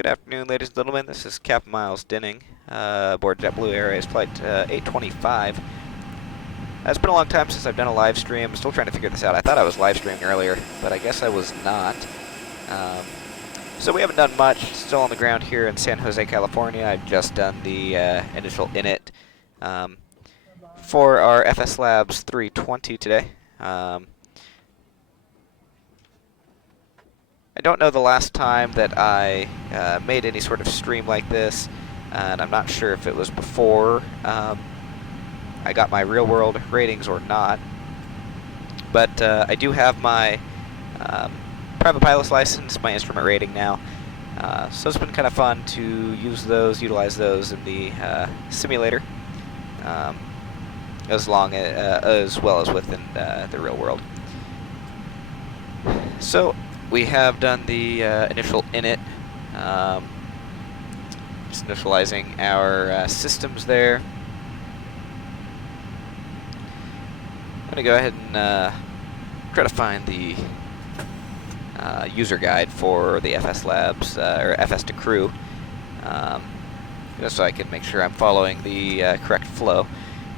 Good afternoon, ladies and gentlemen. This is Captain Miles Denning aboard Jetblue Airways Flight 825. It's been a long time since I've done a live stream. I'm still trying to figure this out. I thought I was live streaming earlier, but I guess I was not. So we haven't done much. Still on the ground here in San Jose, California. I've just done the initial init for our FSLabs A320 today. I don't know the last time that I made any sort of stream like this, and I'm not sure if it was before I got my real-world ratings or not. But I do have my private pilot's license, my instrument rating now, so it's been kind of fun to utilize those in the simulator, as well as within the real world. So we have done the initial init, just initializing our systems there. I'm going to go ahead and try to find the user guide for the FSLabs, or FS to crew, just so I can make sure I'm following the correct flow.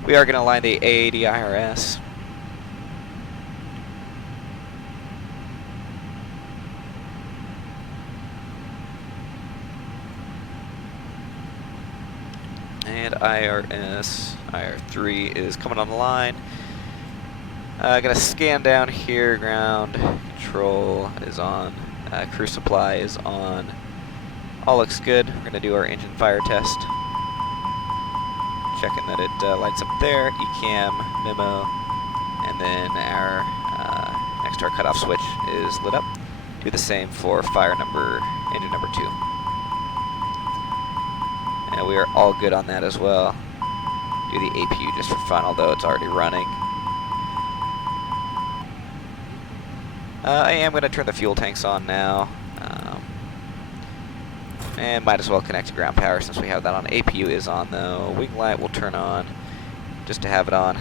We are going to align the AAD IRS. And IR3 is coming on the line. Gonna scan down here. Ground control is on. Crew supply is on. All looks good. We're gonna do our engine fire test. Checking that it lights up there. ECAM, memo, and then our next to our cutoff switch is lit up. Do the same for engine number 2. And we are all good on that as well. Do the APU just for fun, although it's already running. I am going to turn the fuel tanks on now. And might as well connect to ground power since we have that on. APU is on though. Wing light will turn on just to have it on.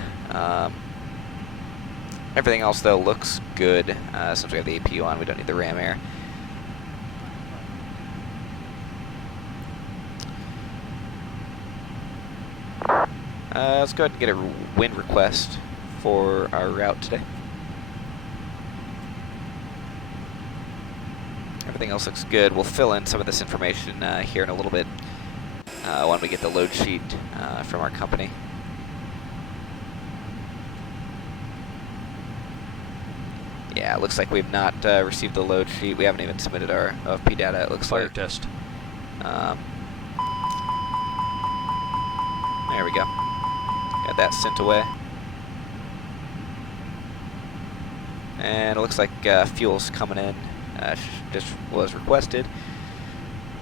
Everything else though looks good. Since we have the APU on, we don't need the ram air. Let's go ahead and get a wind request for our route today. Everything else looks good. We'll fill in some of this information here in a little bit when we get the load sheet from our company. Yeah, it looks like we've not received the load sheet. We haven't even submitted our OFP data, it looks like. Fire test. There we go. Got that sent away. And it looks like fuel's coming in, just was requested.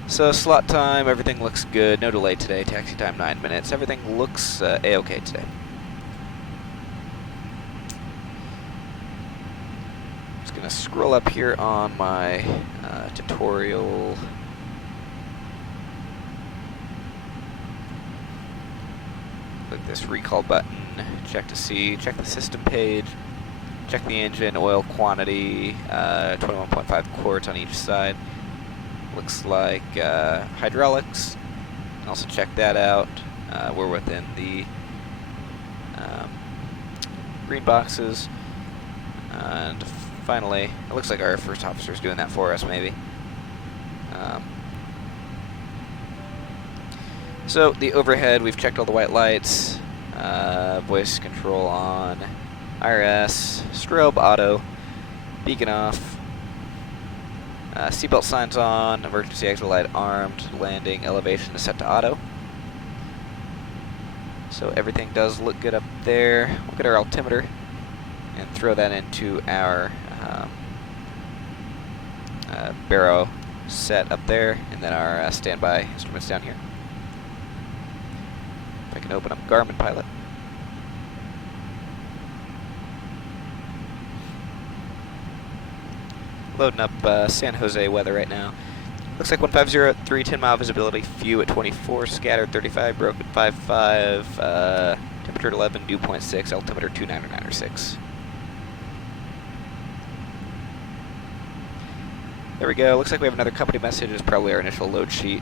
So slot time, everything looks good. No delay today. Taxi time 9 minutes. Everything looks A-okay today. Just gonna scroll up here on my tutorial. Click this recall button, check the system page, check the engine, oil quantity, 21.5 quarts on each side. Looks like hydraulics, also check that out. We're within the green boxes. And finally, it looks like our first officer is doing that for us maybe. So the overhead, we've checked all the white lights, voice control on, IRS, strobe auto, beacon off, seatbelt signs on, emergency exit light armed, landing elevation is set to auto. So everything does look good up there. We'll get our altimeter and throw that into our baro set up there, and then our standby instruments down here. If I can open up Garmin Pilot. Loading up San Jose weather right now. Looks like 150 at 3, 10 mile visibility, few at 24, scattered 35, broken 55, temperature at 11, dew 0.6, altimeter 2996. There we go. Looks like we have another company message. It's probably our initial load sheet.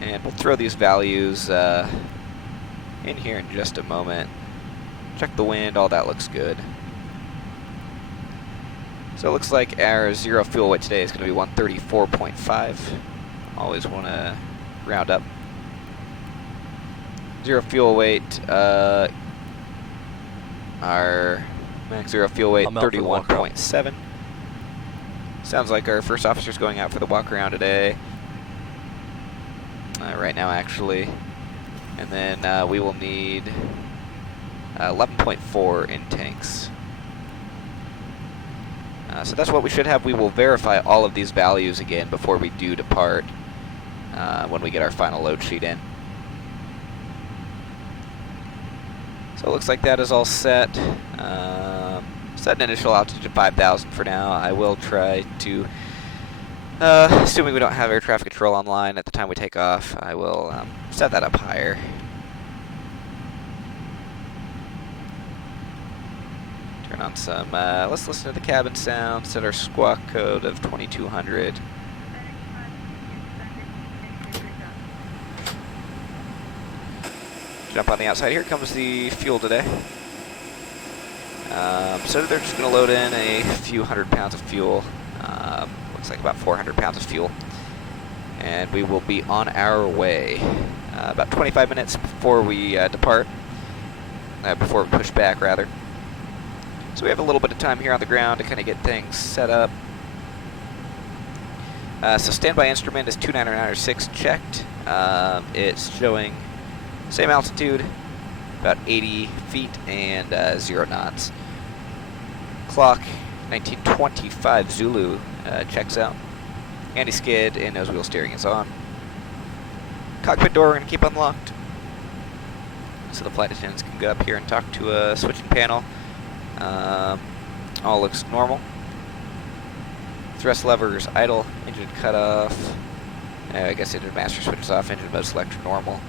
And we'll throw these values in here in just a moment. Check the wind. All that looks good. So it looks like our zero fuel weight today is going to be 134.5. Always want to round up. Zero fuel weight, our max zero fuel weight, 31.7. Sounds like our first officer's going out for the walk around today. Right now, actually. And then we will need 11.4 in tanks. So that's what we should have. We will verify all of these values again before we do depart when we get our final load sheet in. So it looks like that is all set. Set an initial altitude of 5,000 for now. I will try to, assuming we don't have air traffic control online at the time we take off, I will set that up higher. Turn on some, let's listen to the cabin sound, set our squawk code of 2200. Jump on the outside. Here comes the fuel today. So they're just going to load in a few hundred pounds of fuel. Looks like about 400 pounds of fuel. And we will be on our way about 25 minutes before we depart. Before we push back, rather. So we have a little bit of time here on the ground to kind of get things set up. So standby instrument is 29906 checked. It's showing same altitude, about 80 feet and 0 knots. Clock 1925 Zulu checks out. Anti-skid and nose wheel steering is on. Cockpit door we're going to keep unlocked, so the flight attendants can go up here and talk to a switching panel. All looks normal. Thrust levers idle, engine cut off. I guess engine master switches off, engine mode selector normal.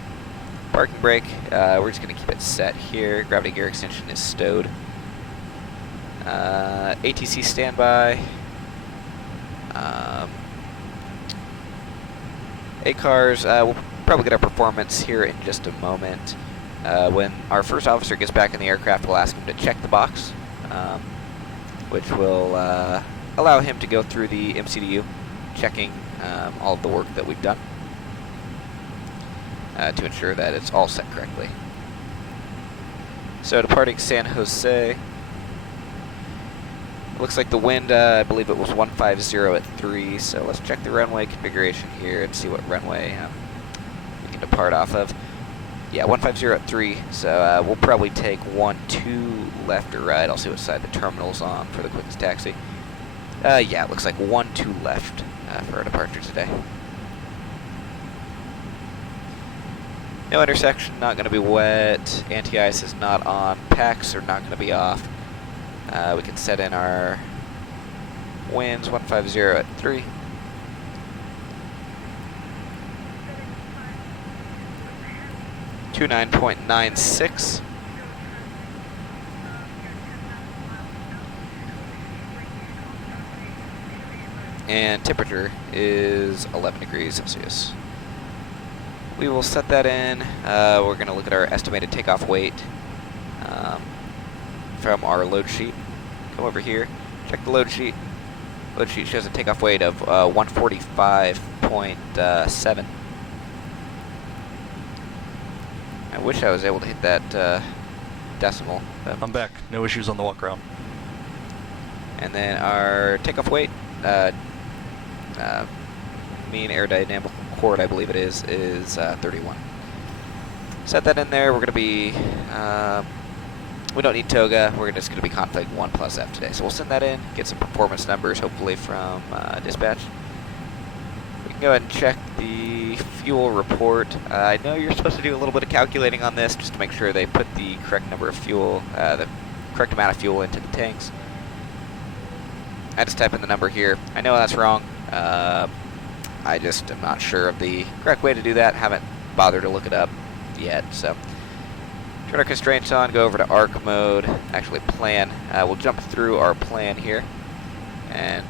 Parking brake, we're just going to keep it set here. Gravity gear extension is stowed. ATC standby. ACARS, we'll probably get our performance here in just a moment. When our first officer gets back in the aircraft, we'll ask him to check the box, which will allow him to go through the MCDU, checking all of the work that we've done to ensure that it's all set correctly. So departing San Jose. Looks like the wind, I believe it was 150 at 3, so let's check the runway configuration here and see what runway we can depart off of. Yeah, 150 at 3, so we'll probably take 12 left or right. I'll see what side the terminal's on for the quickest taxi. Yeah, it looks like 12 left for our departure today. No intersection, not going to be wet. Anti-ice is not on. Packs are not going to be off. We can set in our winds, 150 at 3. .96. And temperature is 11 degrees Celsius. We will set that in. We're going to look at our estimated takeoff weight from our load sheet. Come over here, check the load sheet. Load sheet shows a takeoff weight of 145.7. I wish I was able to hit that decimal. I'm back. No issues on the walk around. And then our takeoff weight, mean aerodynamic chord, I believe it is 31. Set that in there. We're going to be, we don't need toga. We're just going to be config 1+F today. So we'll send that in, get some performance numbers, hopefully from dispatch. We can go ahead and check the fuel report. I know you're supposed to do a little bit of calculating on this just to make sure they put the correct number of fuel, the correct amount of fuel into the tanks. I just type in the number here. I know that's wrong. I just am not sure of the correct way to do that. Haven't bothered to look it up yet. So turn our constraints on, go over to ARC mode, actually plan. We'll jump through our plan here. And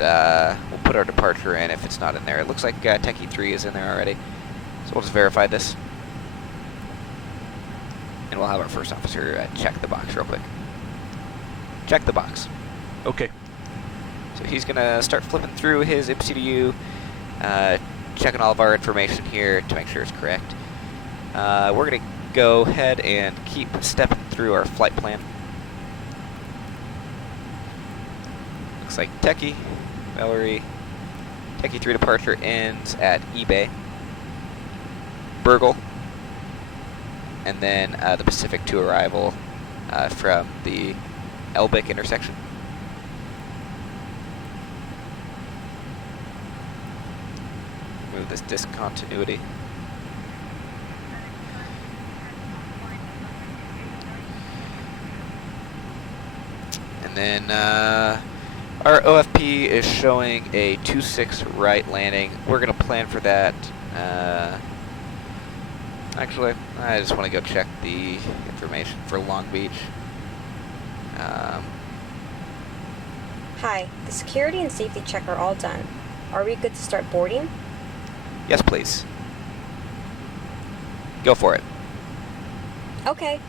we'll put our departure in if it's not in there. It looks like Techie 3 is in there already. So we'll just verify this. And we'll have our first officer check the box real quick. Check the box. Okay. So he's going to start flipping through his MCDU, checking all of our information here to make sure it's correct. We're going to go ahead and keep stepping through our flight plan. Looks like Techie, Valerie, Techie 3 departure ends at eBay, Burgle, and then the Pacific 2 arrival from the Elbic intersection. Move this discontinuity. And then our OFP is showing a 26 right landing. We're going to plan for that. Actually, I just want to go check the information for Long Beach. Hi, the security and safety check are all done. Are we good to start boarding? Yes, please. Go for it. Okay.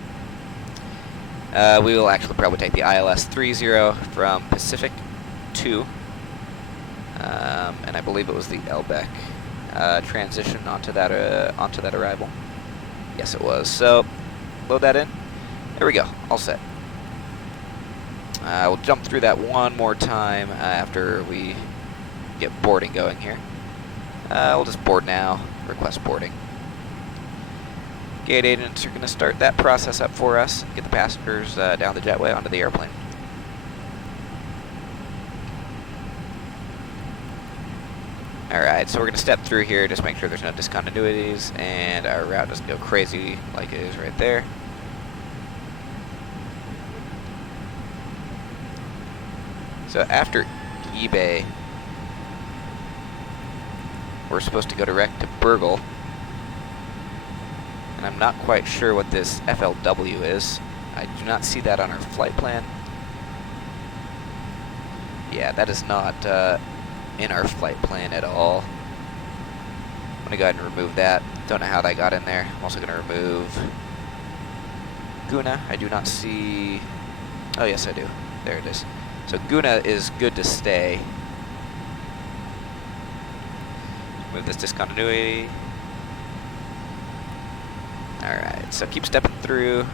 We will actually probably take the ILS 30 from Pacific 2. And I believe it was the Elbec transition onto that arrival. Yes, it was. So, load that in. There we go. All set. We'll jump through that one more time after we get boarding going here. We'll just board now. Request boarding. Gate agents are going to start that process up for us. Get the passengers down the jetway onto the airplane. Alright, so we're going to step through here, just make sure there's no discontinuities, and our route doesn't go crazy like it is right there. So after eBay, we're supposed to go direct to Burgle. And I'm not quite sure what this FLW is. I do not see that on our flight plan. Yeah, that is not in our flight plan at all. I'm going to go ahead and remove that. Don't know how that got in there. I'm also going to remove Guna. I do not see... Oh, yes, I do. There it is. So Guna is good to stay. Move this discontinuity. Alright, so keep stepping through.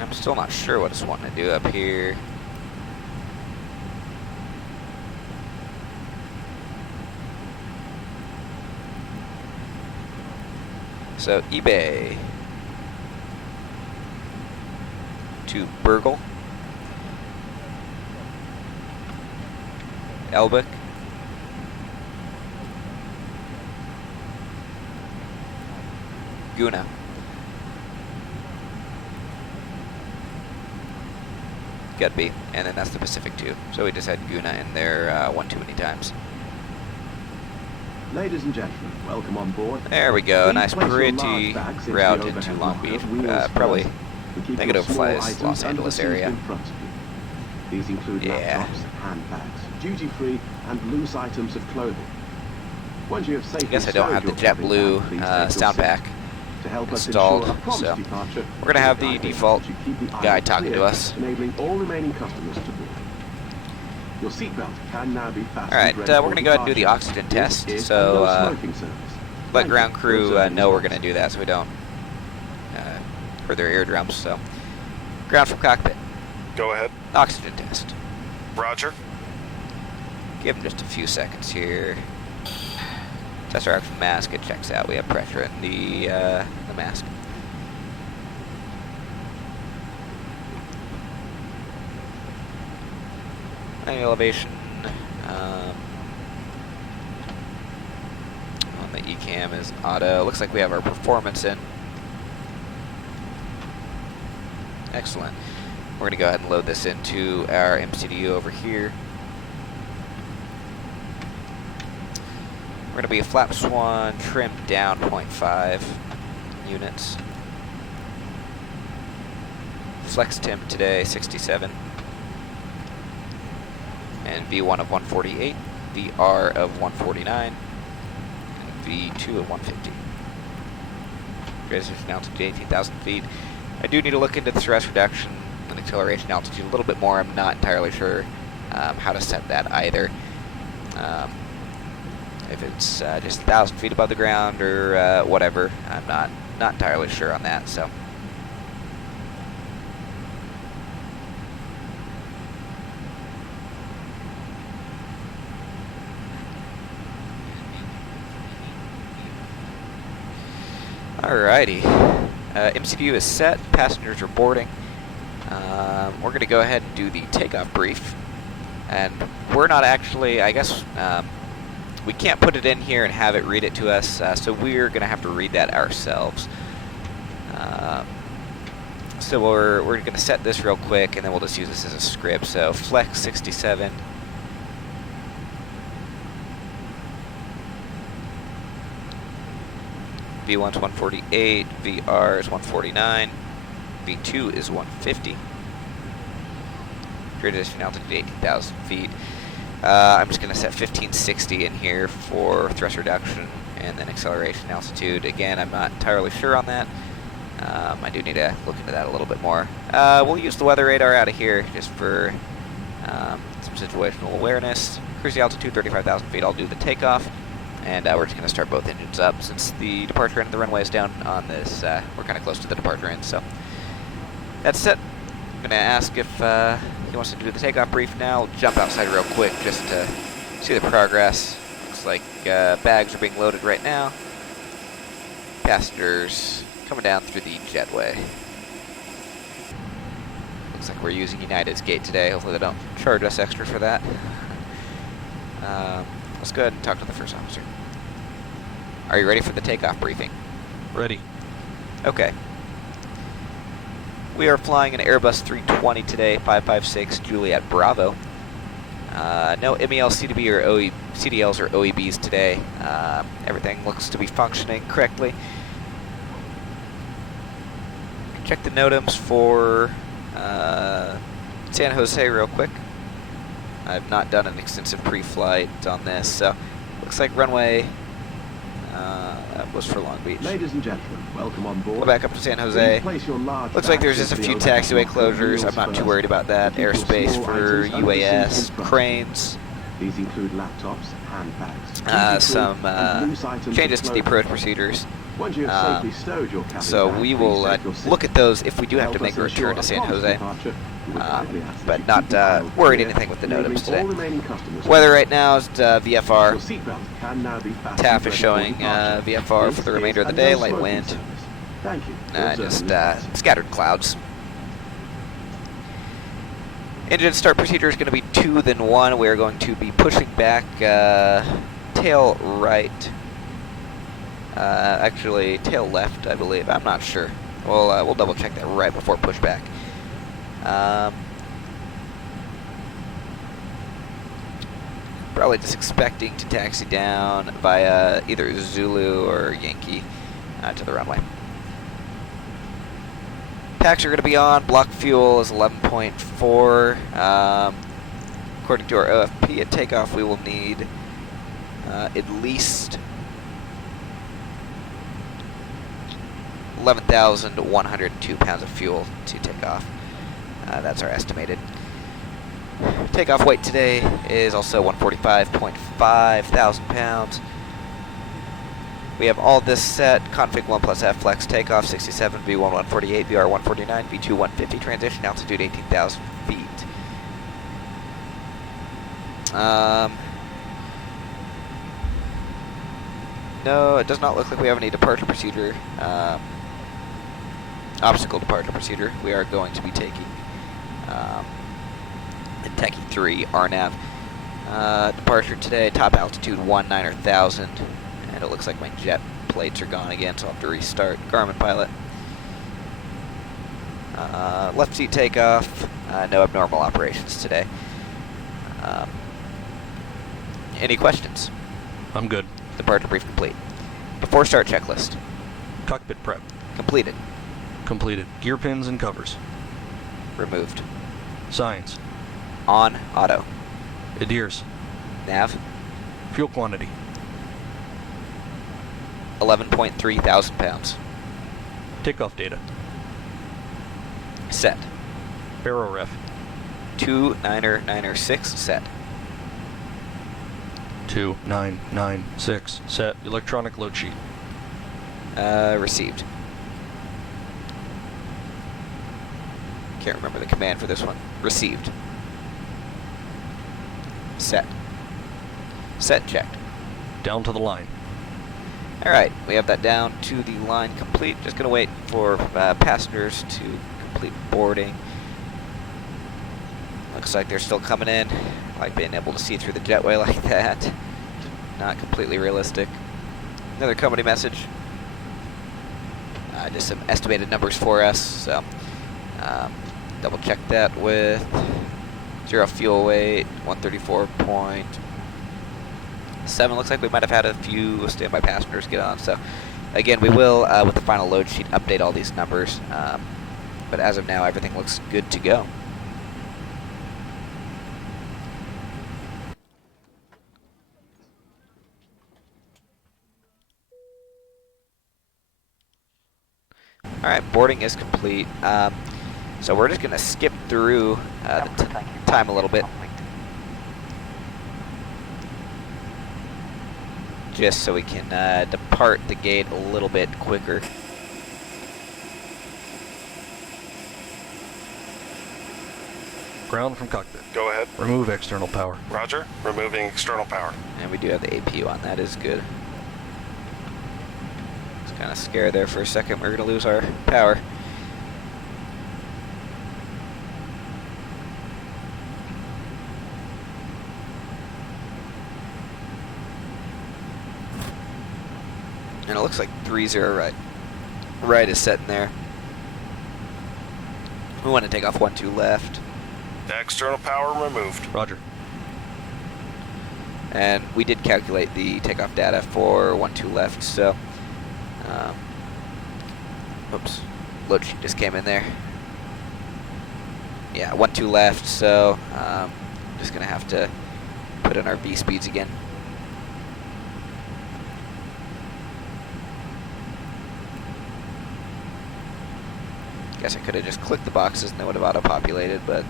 I'm still not sure what it's wanting to do up here. So eBay to Burgle, Elbic, Guna. Got B, and then that's the Pacific 2. So we just had Guna in there one too many times. Ladies and gentlemen, welcome on board. There we go. Please Nice place your pretty large bags into route the into overhead Long locker Beach. wheels Probably first. We keep think it your small overflies items Los under the Angeles seat area. in front of you. These include Yeah. laptops, handbags, duty-free, and loose items of clothing. Once you have safely I guess I don't have the stowed your cabin Jetblue bag, please take your sound seat. pack To help us installed, ensure a prompt so departure, we're going to have the guide default to keep the guy aisle talking to clear, us. enabling all remaining customers to board. Your seatbelt can now be fastened. Alright, ready we're for going to go ahead and do the departure. oxygen This test, is a so no smoking service. let Thank ground you for crew observing know we're this going to do that so we don't hurt their eardrums. So, ground from cockpit, Go ahead. oxygen test. Roger. Give them just a few seconds here. Test our oxygen mask, it checks out. We have pressure in the mask. Landing elevation on the ECAM is auto. Looks like we have our performance in. Excellent. We're going to go ahead and load this into our MCDU over here. We're going to be a flap swan, trimmed down 0.5 units. Flex temp today, 67. and V1 of 148, VR of 149, and V2 of 150. Transition altitude 18,000 feet. I do need to look into the thrust reduction and acceleration altitude a little bit more. I'm not entirely sure how to set that either. If it's just 1,000 feet above the ground or whatever, I'm not entirely sure on that. So. Alrighty, MCU is set, passengers are boarding. We're going to go ahead and do the takeoff brief. And we're not actually, I guess, we can't put it in here and have it read it to us, so we're going to have to read that ourselves. So we're going to set this real quick, and then we'll just use this as a script. So Flex 67. V1's 148, VR is 149, V2 is 150. Transition altitude 18,000 feet. I'm just going to set 1560 in here for thrust reduction and then acceleration altitude. Again, I'm not entirely sure on that. I do need to look into that a little bit more. We'll use the weather radar out of here just for some situational awareness. Cruising altitude 35,000 feet. I'll do the takeoff. And we're just going to start both engines up. Since the departure end of the runway is down on this, we're kind of close to the departure end, so that's it. I'm going to ask if he wants to do the takeoff brief now. I'll jump outside real quick just to see the progress. Looks like bags are being loaded right now. Passengers coming down through the jetway. Looks like we're using United's gate today. Hopefully they don't charge us extra for that. Let's go ahead and talk to the first officer. Are you ready for the takeoff briefing? Ready. Okay. We are flying an Airbus 320 today, 556 Juliet Bravo. No MEL, CDB, or CDLs or OEBs today. Everything looks to be functioning correctly. Check the NOTAMs for San Jose real quick. I've not done an extensive pre-flight on this, so looks like runway was for Long Beach. Ladies and gentlemen, welcome on board. Go back up to San Jose. Looks like there's just a few taxiway closures. I'm not too worried about that. Airspace for UAS, cranes. These include laptops, handbags, some changes to the approach procedures. Once you have safely stowed your cabin So bag, we please will take your seat. look at those if we do have to make a return to San Jose. But not worried anything with the NOTAMs today. Weather right now is VFR. TAF is showing VFR for the remainder of the day, light wind. Thank you. Just scattered clouds. Engine start procedure is going to be 2 then 1. We are going to be pushing back tail right. Actually, tail left, I believe. I'm not sure. We'll double check that right before pushback. Probably just expecting to taxi down via either Zulu or Yankee to the runway. Packs are going to be on. Block fuel is 11.4. According to our OFP at takeoff, we will need at least 11,102 pounds of fuel to take off. That's our estimated. Takeoff weight today is also 145.5 thousand pounds. We have all this set. Config 1 plus F flex takeoff 67, V1 148, VR 149, V2 150, transition altitude 18,000 feet. No, it does not look like we have any departure procedure. Obstacle departure procedure. We are going to be taking the Techie 3 RNAV. Departure today, top altitude 19,000, and it looks like my jet plates are gone again, so I'll have to restart. Garmin pilot. Left seat takeoff. No abnormal operations today. Any questions? I'm good. Departure brief complete. Before start checklist. Cockpit prep. Completed. Completed. Gear pins and covers. Removed. Signs. On auto. Adheres. Nav. Fuel quantity. 11.3 thousand pounds. Takeoff data. Set. Baro ref. 29906 set. 2996. Set. Electronic load sheet. Received. Can't remember the command for this one. Received. Set. Set checked. Down to the line. Alright, we have that down to the line complete. Just going to wait for passengers to complete boarding. Looks like they're still coming in. Like being able to see through the jetway like that. Not completely realistic. Another company message. Just some estimated numbers for us. So, double check that with 0 fuel weight, 134.7. Looks like we might have had a few standby passengers get on. So, again, we will, with the final load sheet, update all these numbers. But as of now, everything looks good to go. Alright, boarding is complete. So we're just going to skip through the time a little bit. Just so we can depart the gate a little bit quicker. Ground from cockpit. Go ahead. Remove external power. Roger. Removing external power. And we do have the APU on, that is good. Kind of scared there for a second. We're going to lose our power. And it looks like 30 right is set in there. We want to take off 12 left. The external power removed. Roger. And we did calculate the takeoff data for 12 left, so oops, load sheet just came in there. Yeah, 12 left, so just gonna have to put in our V speeds again. Guess I could have just clicked the boxes and they would have auto-populated, but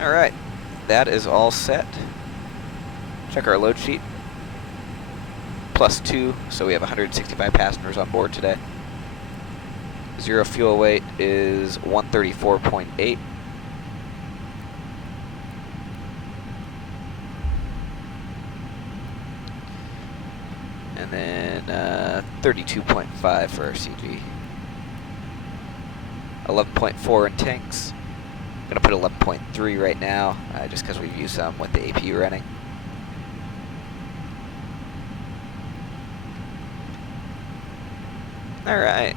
all right, that is all set. Check our load sheet. +2, so we have 165 passengers on board today. 0 fuel weight is 134.8. And then 32.5 for our CG. 11.4 in tanks. I'm gonna put 11.3 right now, just because we've used some with the APU running. Alright,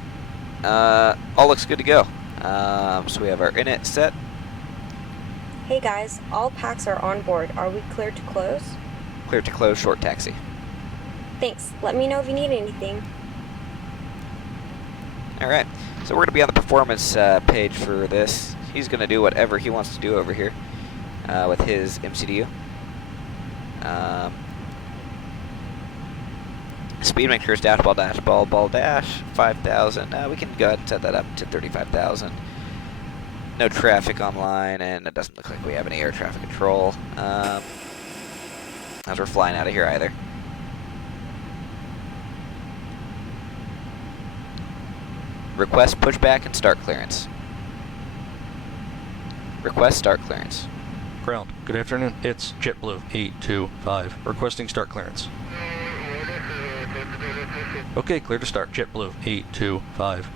all looks good to go. So we have our init set. Hey guys, all packs are on board. Are we cleared to close? Clear to close, short taxi. Thanks. Let me know if you need anything. Alright, so we're going to be on the performance page for this. He's going to do whatever he wants to do over here with his MCDU. Speed mixture is dash, ball, dash, 5,000. We can go ahead and set that up to 35,000. No traffic online, and it doesn't look like we have any air traffic control as we're flying out of here either. Request pushback and start clearance. Request start clearance. Ground. Good afternoon. It's Jetblue 825. Requesting start clearance. Okay, clear to start. Jetblue 825.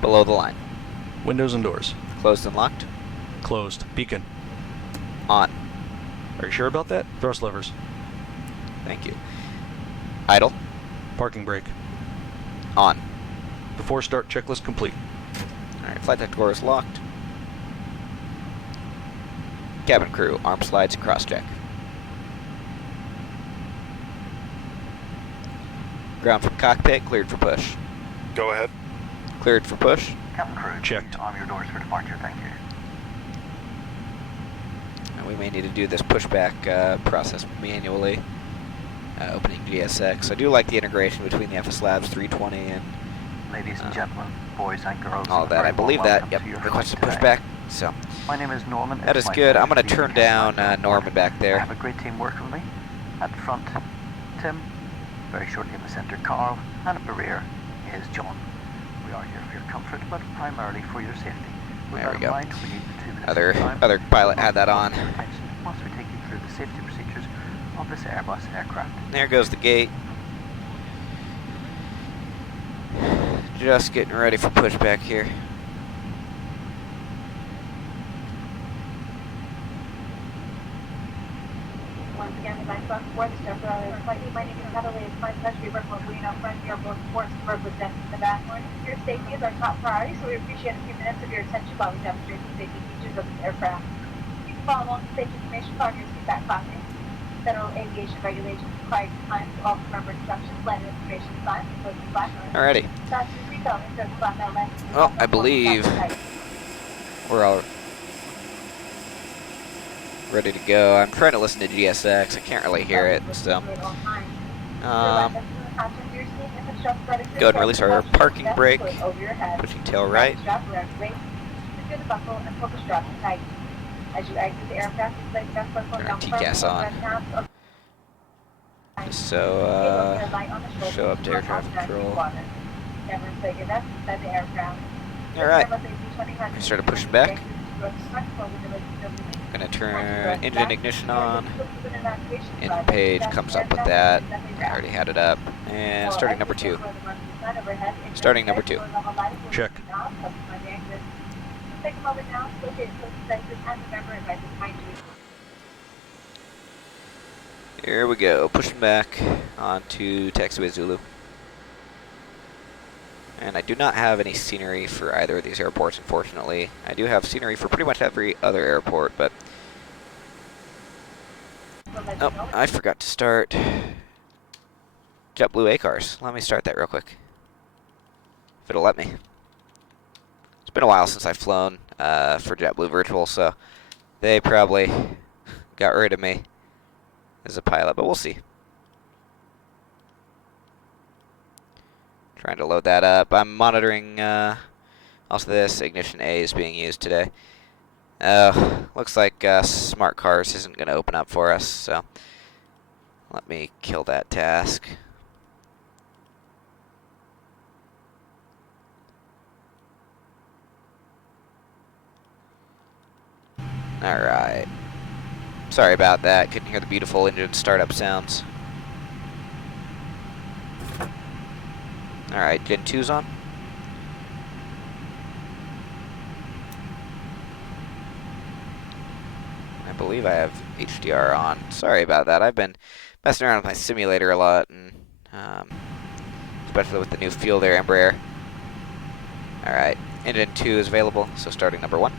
Below the line. Windows and doors. Closed and locked. Closed. Beacon. On. Are you sure about that? Thrust levers. Thank you. Idle. Parking brake. On. Before start checklist complete. Alright, flight deck door is locked. Cabin crew, arm slides and cross check. Ground from cockpit, cleared for push. Go ahead. Cleared for push. Captain Crew, Checked. arm your doors for departure, thank you. And we may need to do this pushback process manually. Opening GSX. I do like the integration between the FSLabs 320 and Ladies and gentlemen, boys and girls. all a that. very I believe warm that. welcome Yep. to your Requested flight today. pushback. So My name is Norman. that It's is my good. I'm pleasure going to be turn the captain down of your Norman back I there. have a great team working with me. At the front, Tim. Very shortly in the centre, Carl. And at the rear is John. We are here for your comfort, but primarily for your safety. With There that we in go. mind, we need 2 minutes of your time. Other pilot had that on. Your attention whilst we take you through the safety procedures of this Airbus aircraft. There goes the gate. Just getting ready for pushback here. Once again, we'd like to welcome aboard the Jetblue flight. My name is Natalie. It's my pleasure to be working with Wayne up front here, both sports and work with Dennis in the back. Your safety is our top priority, so we appreciate a few minutes of your attention while we demonstrate the safety features of this aircraft. You can follow along the safety information card on your seatback pocket. Federal aviation regulations require compliance with all member instructions, landing information signs, including flash noise. Alrighty. Fasten your seatbelt into the flat metal lens. Well, I believe we're all ready to go. I'm trying to listen to GSX. I can't really hear it, so go ahead and release our parking brake. Pushing tail right. As you exit the aircraft, place best foot down TCAS on. So, show up to air traffic control. Alright. We started pushing back. Gonna turn engine ignition on. Engine page comes up with that. I already had it up. And starting number 2. Starting number 2. Check. Take a moment now to locate the sensors and remember it by the behind you. Here we go. Pushing back onto taxiway Zulu. And I do not have any scenery for either of these airports, unfortunately. I do have scenery for pretty much every other airport, but... Oh, I forgot to start JetBlue A-Cars. Let me start that real quick. If it'll let me. It's been a while since I've flown for JetBlue Virtual, so they probably got rid of me as a pilot, but we'll see. Trying to load that up. I'm monitoring also this. Ignition A is being used today. Looks like Smart Cars isn't going to open up for us, so let me kill that task. Alright. Sorry about that. Couldn't hear the beautiful engine startup sounds. Alright, Gen 2's on. I believe I have HDR on. Sorry about that. I've been messing around with my simulator a lot, and especially with the new Field Air Embraer. Alright, engine 2 is available, so starting number 1.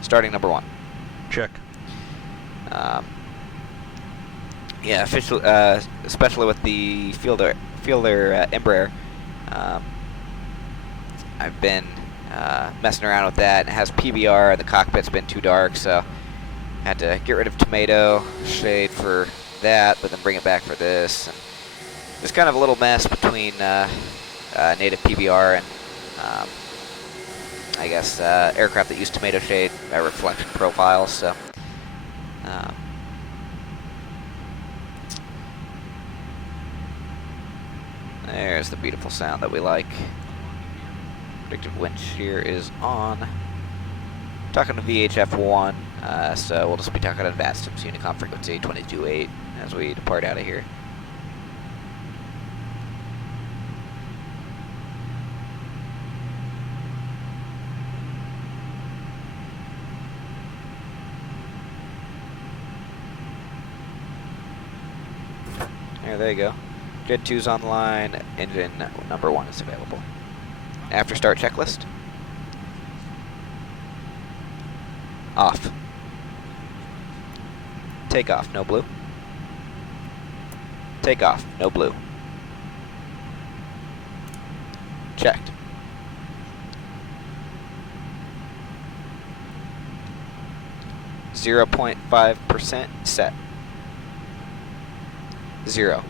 Starting number 1. Check. Yeah, especially with the Field Air Embraer, I've been messing around with that. It has PBR, and the cockpit's been too dark, so I had to get rid of tomato shade for that, but then bring it back for this. And it's kind of a little mess between native PBR and I guess aircraft that use tomato shade reflection profiles. So there's the beautiful sound that we like. Predictive wind shear is on. Talking to VHF1, so we'll just be talking to advanced Unicom frequency 22.8 as we depart out of here. There you go. Gen 2's online, engine number 1 is available. After start checklist. Off. Takeoff, no blue. Takeoff, no blue. Checked. 0.5% set. 0.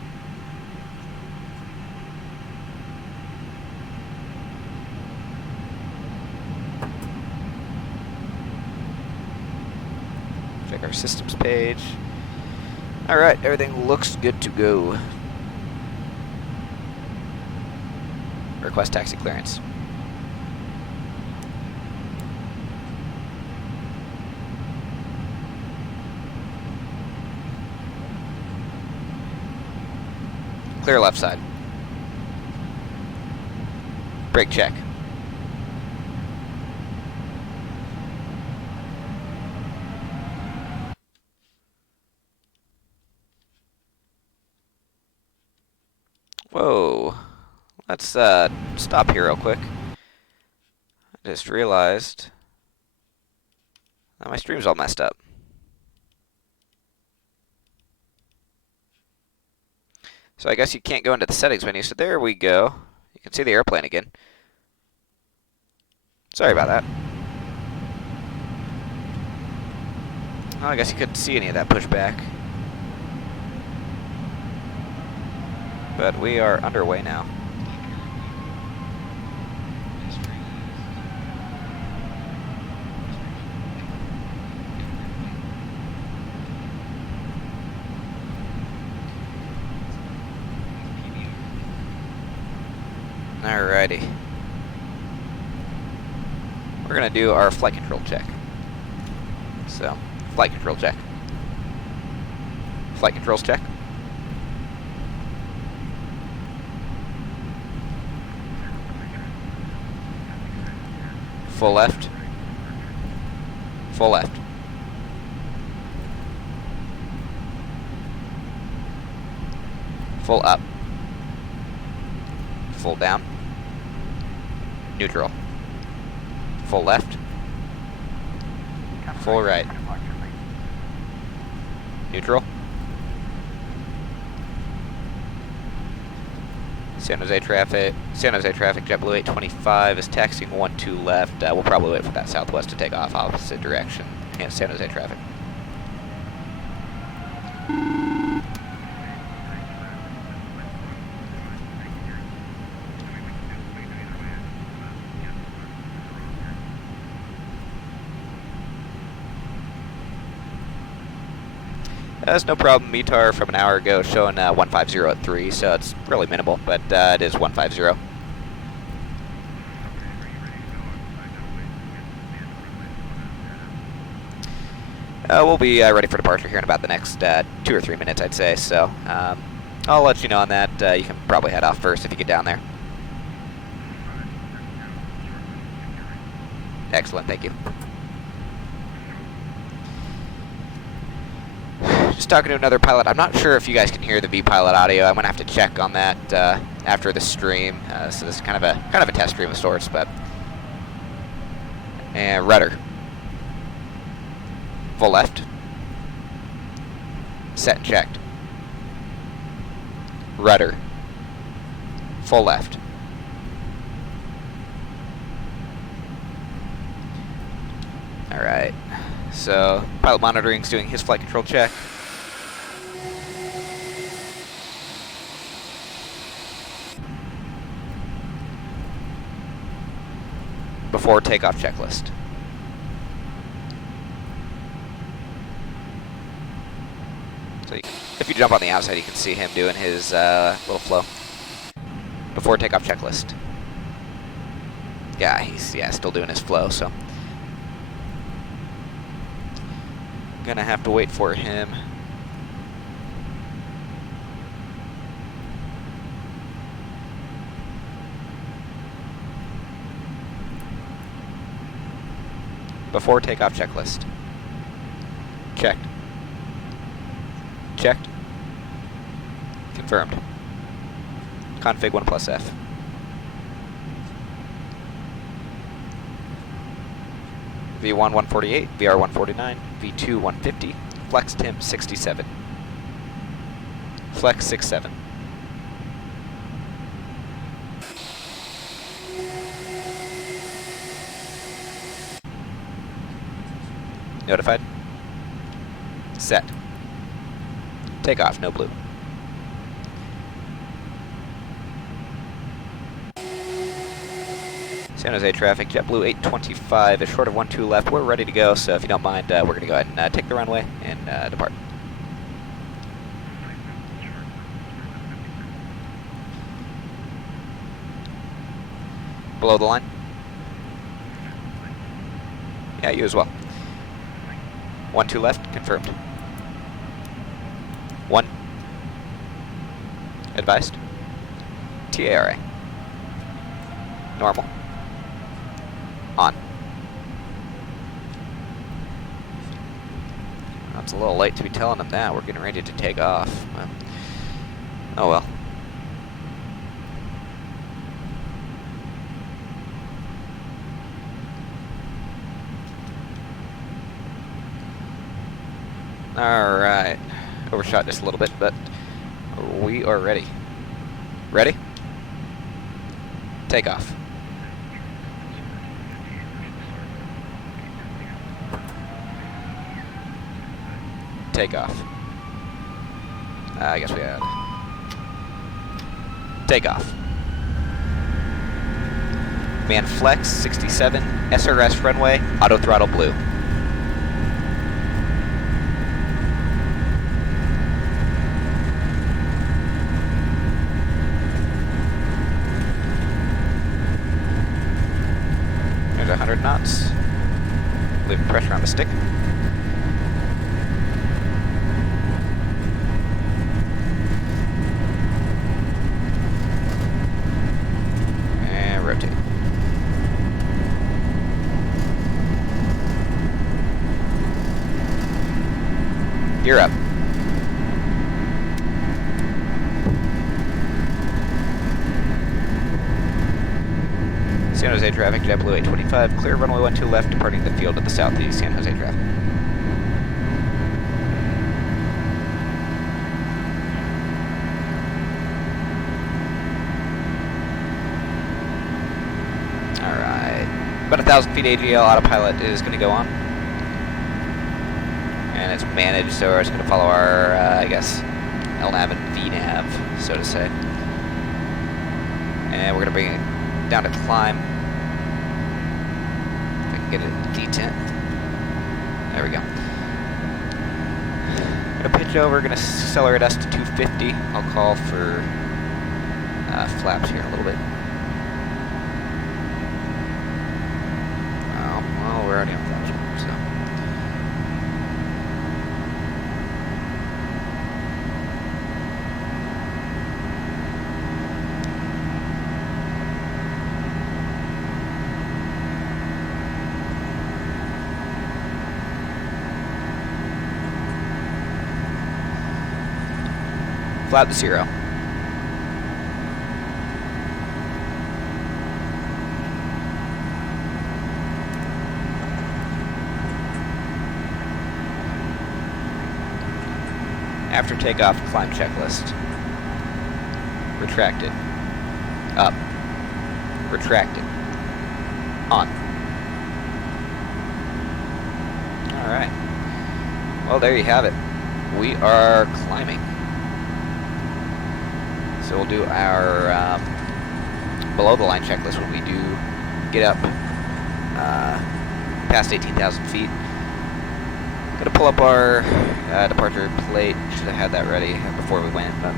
Check our systems page. Alright, everything looks good to go. Request taxi clearance. Clear left side. Brake check. Whoa. Let's stop here real quick. I just realized that my stream's all messed up. So I guess you can't go into the settings menu, so there we go. You can see the airplane again. Sorry about that. Well, I guess you couldn't see any of that pushback. But we are underway now. Alrighty. We're gonna do our flight control check. So, flight control check. Flight controls check. Full left. Full left. Full up. Full down. Neutral. Full left. Full right. Neutral. San Jose traffic, Jetblue 825 is taxiing 12 left. We'll probably wait for that southwest to take off opposite direction. And San Jose traffic. That's no problem. METAR from an hour ago showing 150 at 3, so it's really minimal, but it is 150. We'll be ready for departure here in about the next 2 or 3 minutes, I'd say, so I'll let you know on that. You can probably head off first if you get down there. Excellent, thank you. Just talking to another pilot. I'm not sure if you guys can hear the V-pilot audio. I'm gonna have to check on that after the stream. So this is kind of a test stream of sorts, but and rudder. Full left. Set and checked. Rudder. Full left. All right. So pilot monitoring is doing his flight control check. Before takeoff checklist. So if you jump on the outside, you can see him doing his little flow. Before takeoff checklist. Yeah, he's still doing his flow, so gonna have to wait for him. Before takeoff checklist. Checked. Checked. Confirmed. Config 1+F. V1 148, VR 149, V2 150, Flex Tim 67. Flex 67. Notified. Set. Takeoff, no blue. San Jose traffic, JetBlue 825 is short of 12 left. We're ready to go, so if you don't mind, we're going to go ahead and take the runway and depart. Below the line? Yeah, you as well. 12 left, confirmed. 1. Advised. TARA. Normal. On. It's a little late to be telling them that. We're getting ready to take off. Oh well. Alright. Overshot just a little bit, but we are ready. Ready? Take off. Take off. I guess we had. Take off. Man flex 67, SRS runway, auto throttle blue. There's 100 knots. Leaving pressure on the stick. Rotate. Gear up. San Jose traffic, JetBlue 825, clear runway 12 left, departing the field to the southeast, San Jose traffic. About 1,000 feet AGL autopilot is going to go on. And it's managed, so it's going to follow our, I guess, LNAV and VNAV, so to say. And we're going to bring it down to climb. If I can get it detent. There we go. Going to pitch over, going to accelerate us to 250. I'll call for flaps here in a little bit. We're already on flaps, so. Flap to 0. After takeoff, climb checklist. Retracted. Up. Retracted. On. Alright. Well, there you have it. We are climbing. So we'll do our below the line checklist when we do get up past 18,000 feet. Gonna pull up our departure plate. Should have had that ready before we went, but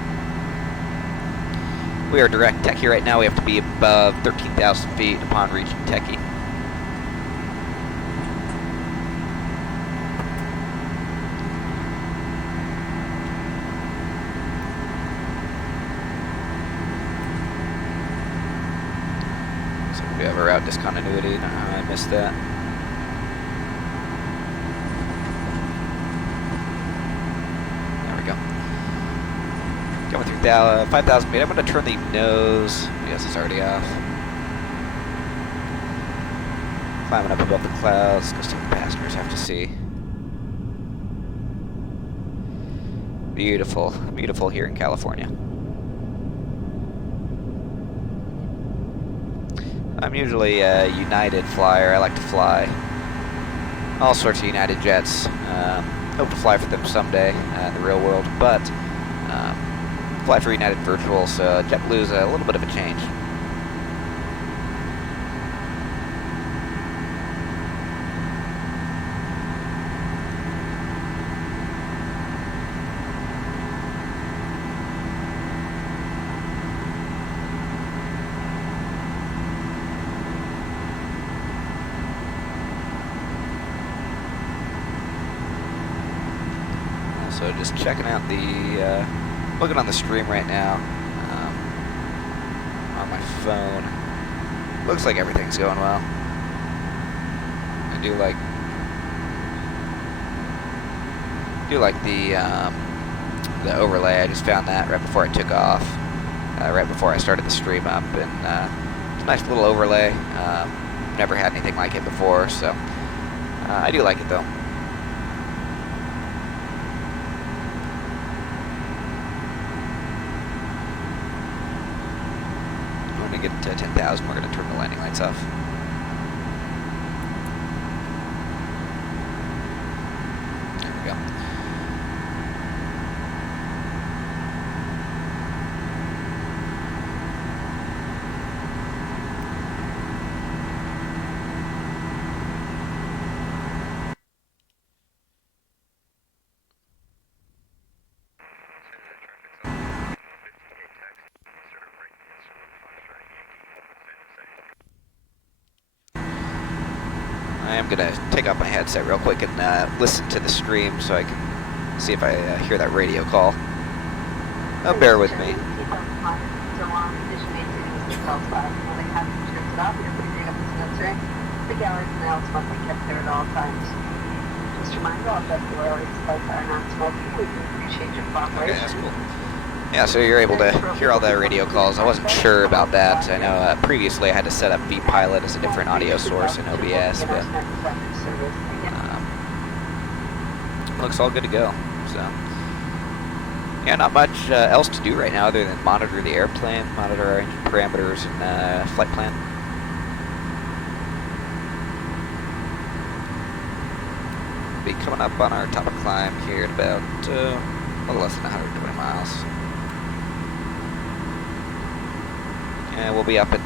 we are direct Techie right now. We have to be above 13,000 feet upon reaching Techie. So we have a route discontinuity. I missed that. Going through 5,000 feet. I'm going to turn the nose. Yes, it's already off. Climbing up above the clouds. Go see what the passengers have to see. Beautiful. Beautiful here in California. I'm usually a United flyer. I like to fly all sorts of United jets. Hope to fly for them someday in the real world, but fly for United Virtual, so JetBlue is a little bit of a change. So just checking out the, looking on the stream right now, on my phone. Looks like everything's going well. I do like the overlay. I just found that right before I took off, right before I started the stream up, and it's a nice little overlay. Never had anything like it before, so I do like it though. Get to 10,000, we're going to turn the landing lights off. There we go. I am going to take off my headset real quick and listen to the stream so I can see if I hear that radio call. Oh, bear with me. Okay, that's cool. Yeah, so you're able to hear all the radio calls. I wasn't sure about that. I know previously I had to set up vPilot as a different audio source in OBS, but looks all good to go. So yeah, not much else to do right now other than monitor the airplane, monitor our engine parameters and flight plan. Be coming up on our top of climb here at about a little less than 120 miles. And we'll be up at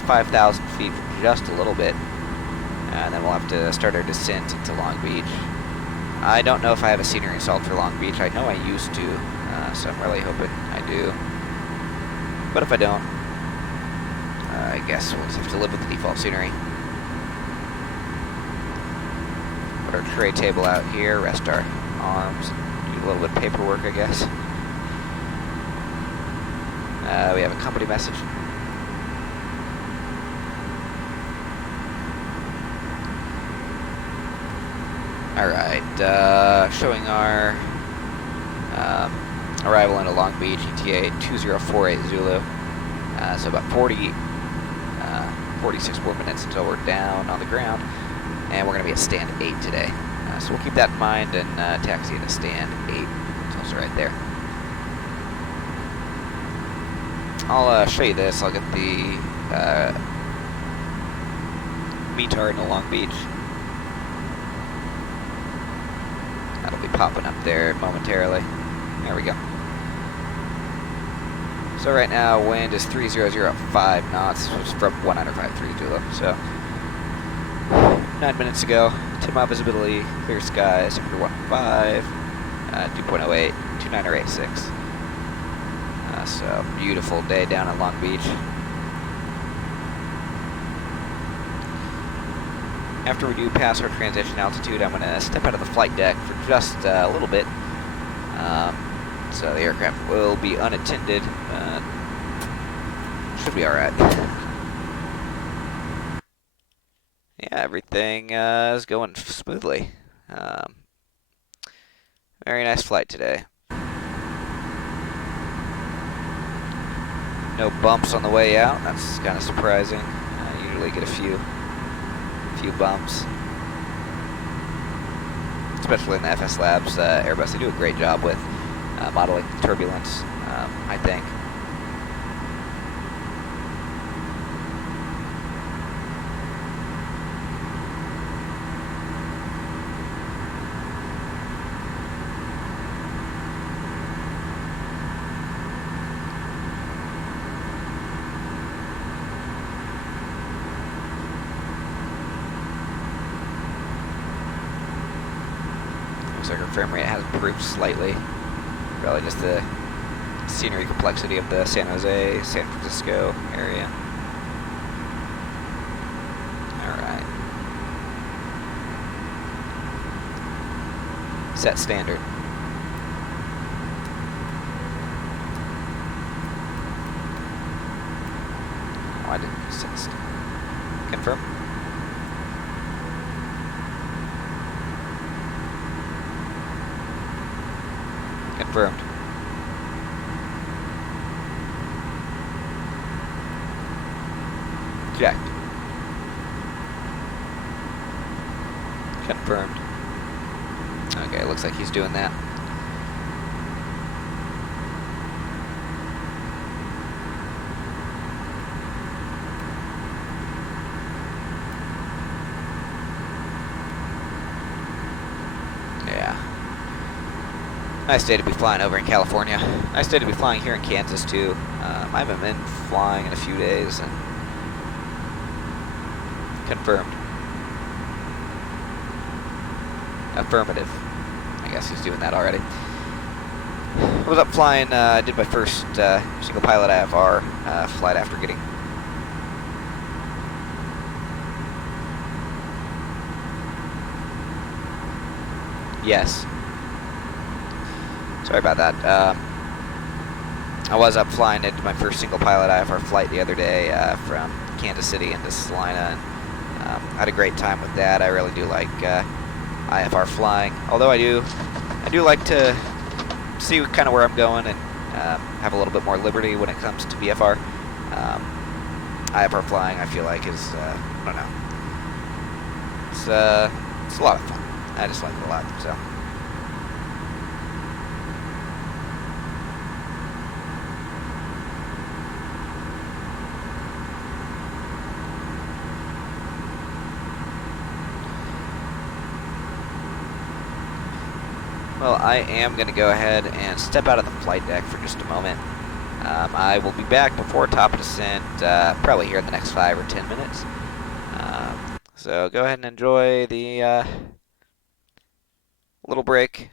5,000 feet for just a little bit, and then we'll have to start our descent into Long Beach. I don't know if I have a scenery installed for Long Beach. I know I used to, so I'm really hoping I do. But if I don't, I guess we'll just have to live with the default scenery. Put our tray table out here, rest our arms, do a little bit of paperwork, I guess. We have a company message. Alright, showing our arrival into Long Beach, ETA 2048 Zulu. So about 46 more minutes until we're down on the ground. And we're going to be at stand 8 today. So we'll keep that in mind and taxi into stand 8. So it's right there. I'll show you this. I'll get the VTAR into Long Beach. That'll be popping up there momentarily. There we go. So right now, wind is 3005 knots, which is from 105.3 Zulu. So 9 minutes ago, 10-mile visibility, clear skies, under 1.5, 2.08, 2986. So beautiful day down in Long Beach. After we do pass our transition altitude, I'm going to step out of the flight deck for just a little bit. So the aircraft will be unattended, but should be alright. Yeah, everything is going smoothly. Very nice flight today. No bumps on the way out. That's kind of surprising. I usually get a few bumps, especially in the FSLabs Airbus. They do a great job with modeling turbulence, I think. looks like our frame rate has improved slightly. Probably just the scenery complexity of the San Jose, San Francisco area. Alright. Set standard. Oh, I didn't set standard. Confirm. Confirmed. Checked. Confirmed. Okay, looks like he's doing that. Yeah. Nice day to be flying over in California. Nice day to be flying here in Kansas too. I haven't been flying in a few days and confirmed. Affirmative. I guess he's doing that already. I was up flying, did my first single pilot IFR flight after getting... Yes. Sorry about that. I was up flying, did my first single pilot IFR flight the other day from Kansas City into Salina, and had a great time with that. I really do like IFR flying, although I do like to see kind of where I'm going and have a little bit more liberty when it comes to VFR. IFR flying, I feel like, is I don't know, it's a lot of fun. I just like it a lot. So. Well, I am going to go ahead and step out of the flight deck for just a moment. I will be back before top descent, probably here in the next 5 or 10 minutes. So go ahead and enjoy the little break,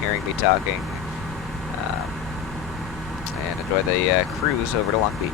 hearing me talking, and enjoy the cruise over to Long Beach.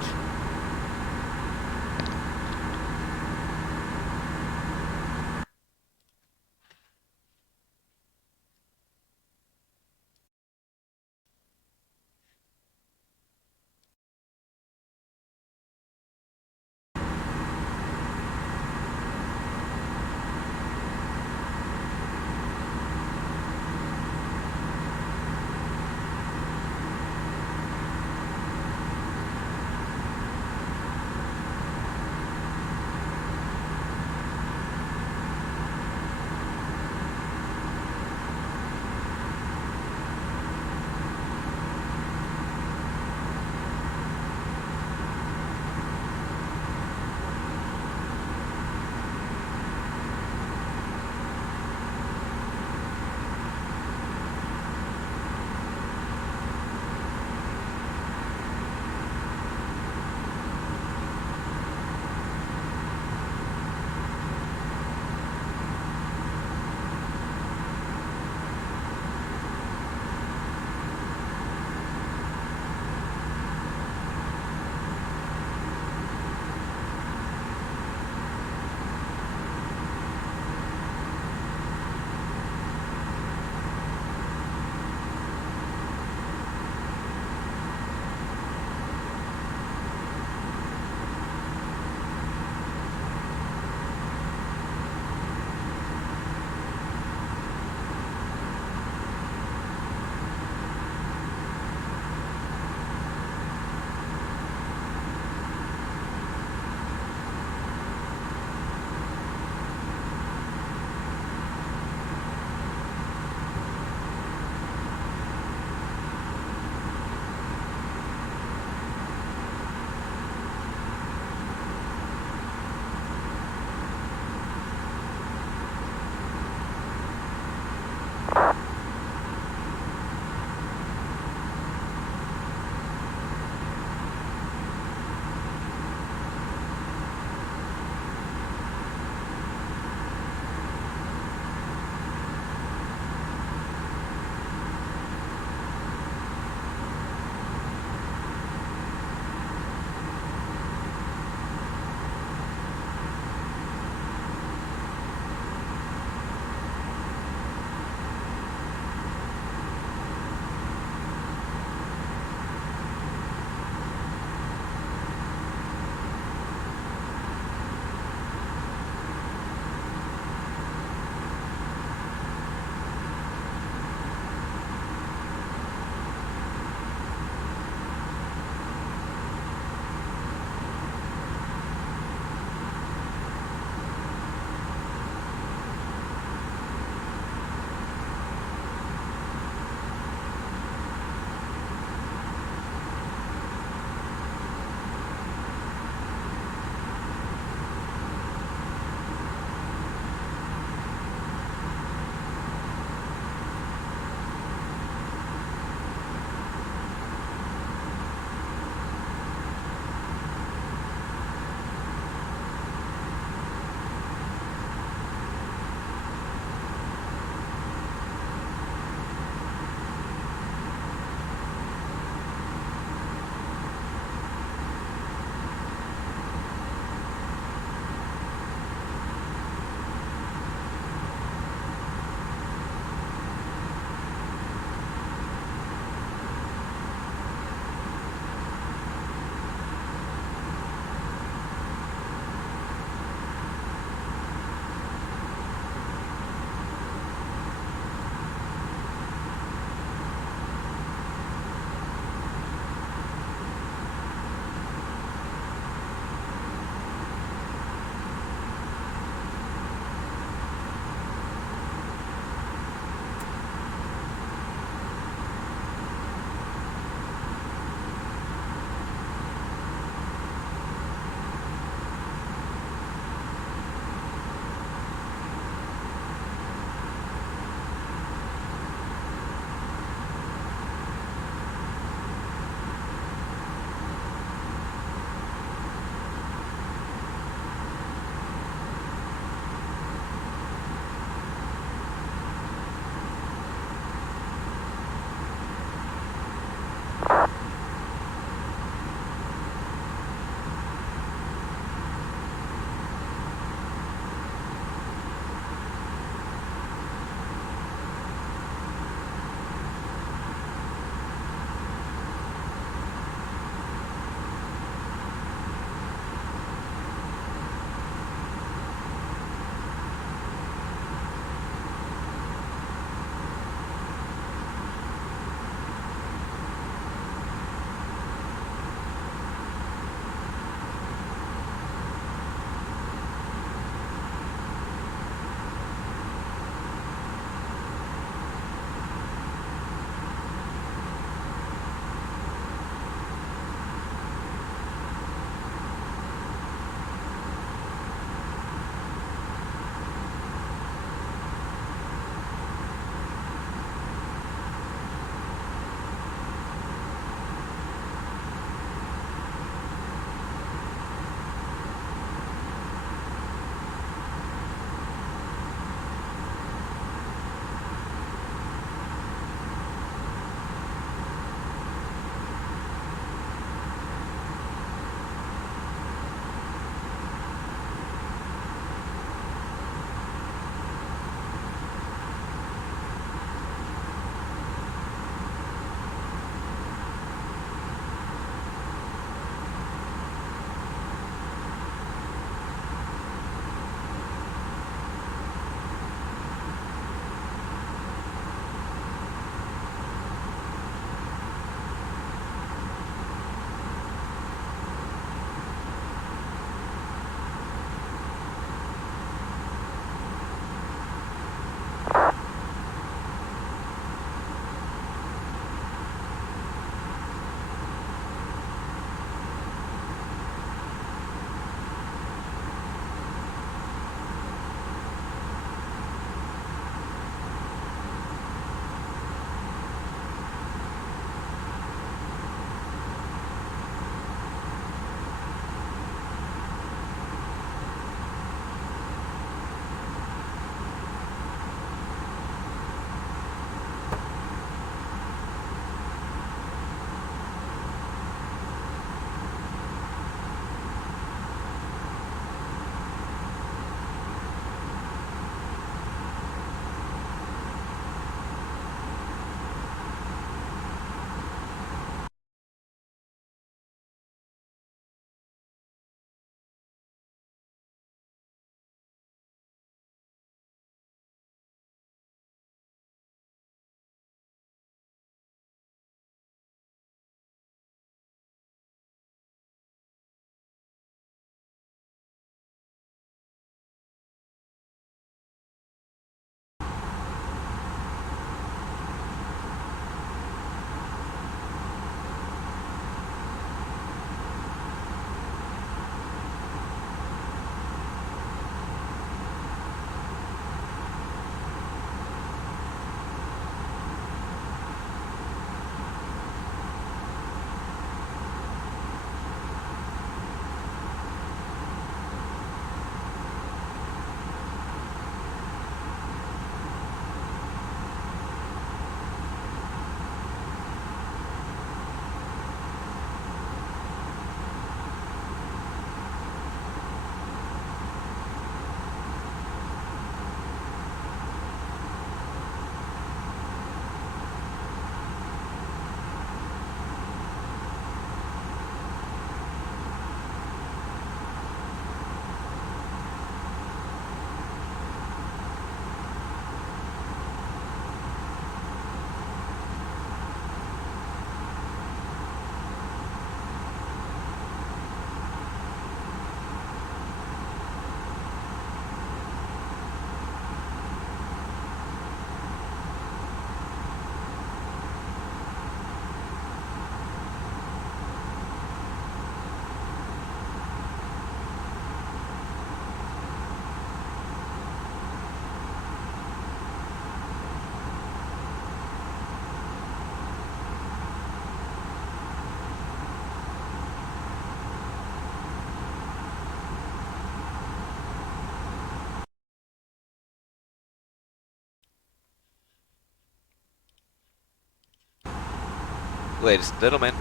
Ladies and gentlemen,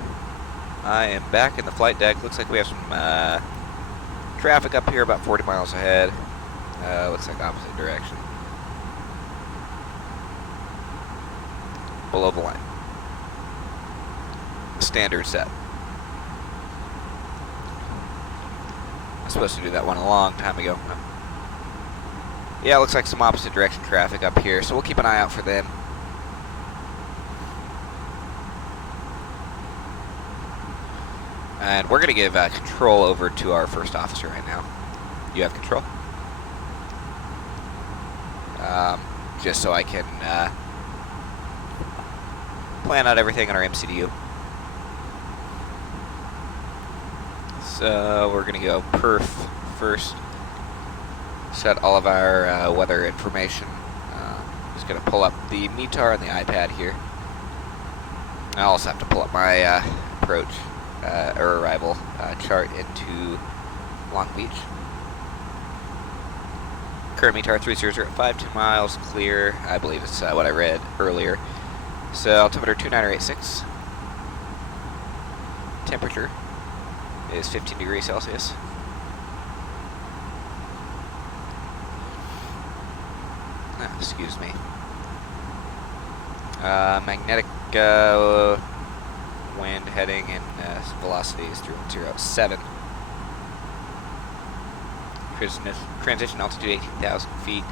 I am back in the flight deck. Looks like we have some traffic up here about 40 miles ahead. Looks like opposite direction. Below the line. Standard set. I was supposed to do that one a long time ago. Yeah, looks like some opposite direction traffic up here, so we'll keep an eye out for them. And we're going to give control over to our first officer right now. You have control? Just so I can plan out everything on our MCDU. So we're going to go perf first. Set all of our weather information. Just going to pull up the METAR on the iPad here. I also have to pull up my approach or arrival chart into Long Beach. Current METAR 3005, 2 miles, clear. I believe it's what I read earlier. So altimeter 2986. Temperature is 15 degrees Celsius. Excuse me. Magnetic wind heading and velocity is 3107. Transition altitude 18,000 feet.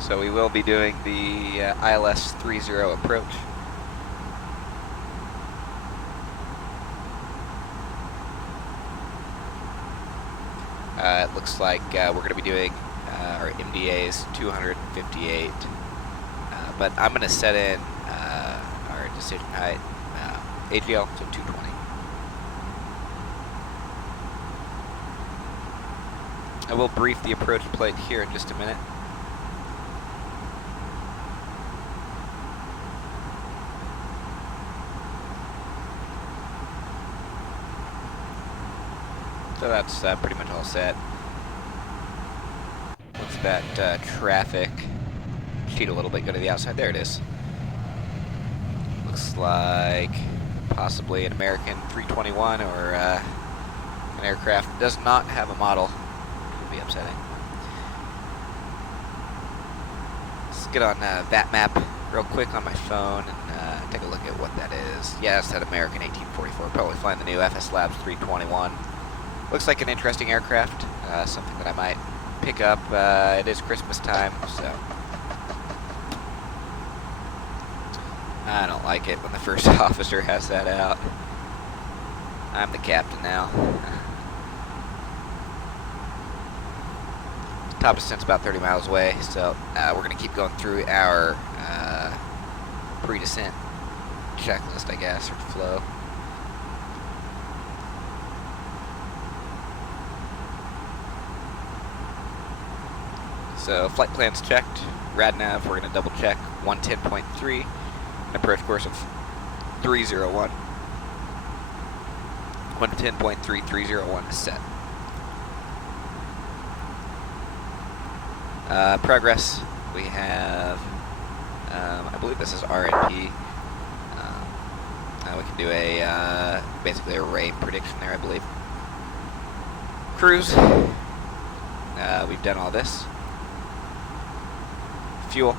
So we will be doing the ILS 30 approach. It looks like we're going to be doing our MDA's 258, but I'm going to set in our decision height AGL to 220. I will brief the approach plate here in just a minute. So that's pretty much all set. What's that traffic? Cheat a little bit, go to the outside. There it is. Looks like possibly an American 321 or an aircraft that does not have a model. Would be upsetting. Let's get on that map real quick on my phone and take a look at what that is. Yeah, that's that American 1844. Probably flying the new FSLabs A320. Looks like an interesting aircraft, something that I might pick up. It is Christmas time, so I don't like it when the first officer has that out. I'm the captain now. Top descent's about 30 miles away, so we're going to keep going through our pre-descent checklist, I guess, or flow. So flight plan's checked. RadNav, we're going to double check 110.3. An approach course of 301. 110.3301 is set. Progress, we have, I believe this is RNP. We can do a, basically a rain prediction there, I believe. Cruise, we've done all this. Fuel,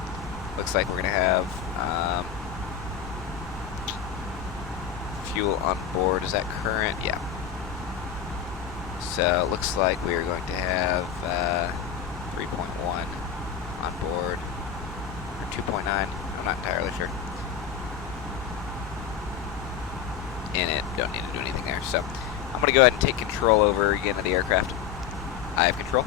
looks like we're going to have fuel on board. Is that current? Yeah. So it looks like we are going to have 3.1 on board, or 2.9, I'm not entirely sure. In it, don't need to do anything there. So I'm going to go ahead and take control over again of the aircraft. I have control.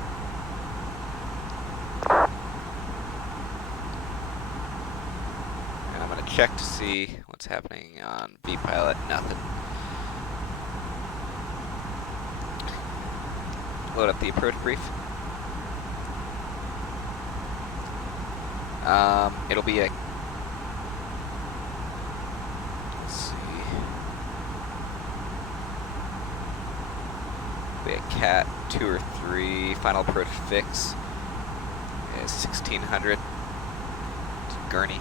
Check to see what's happening on vPilot. Nothing. Load up the approach brief. It'll be a, let's see, be a Cat 2 or 3. Final approach fix is 1600. It's Gurney.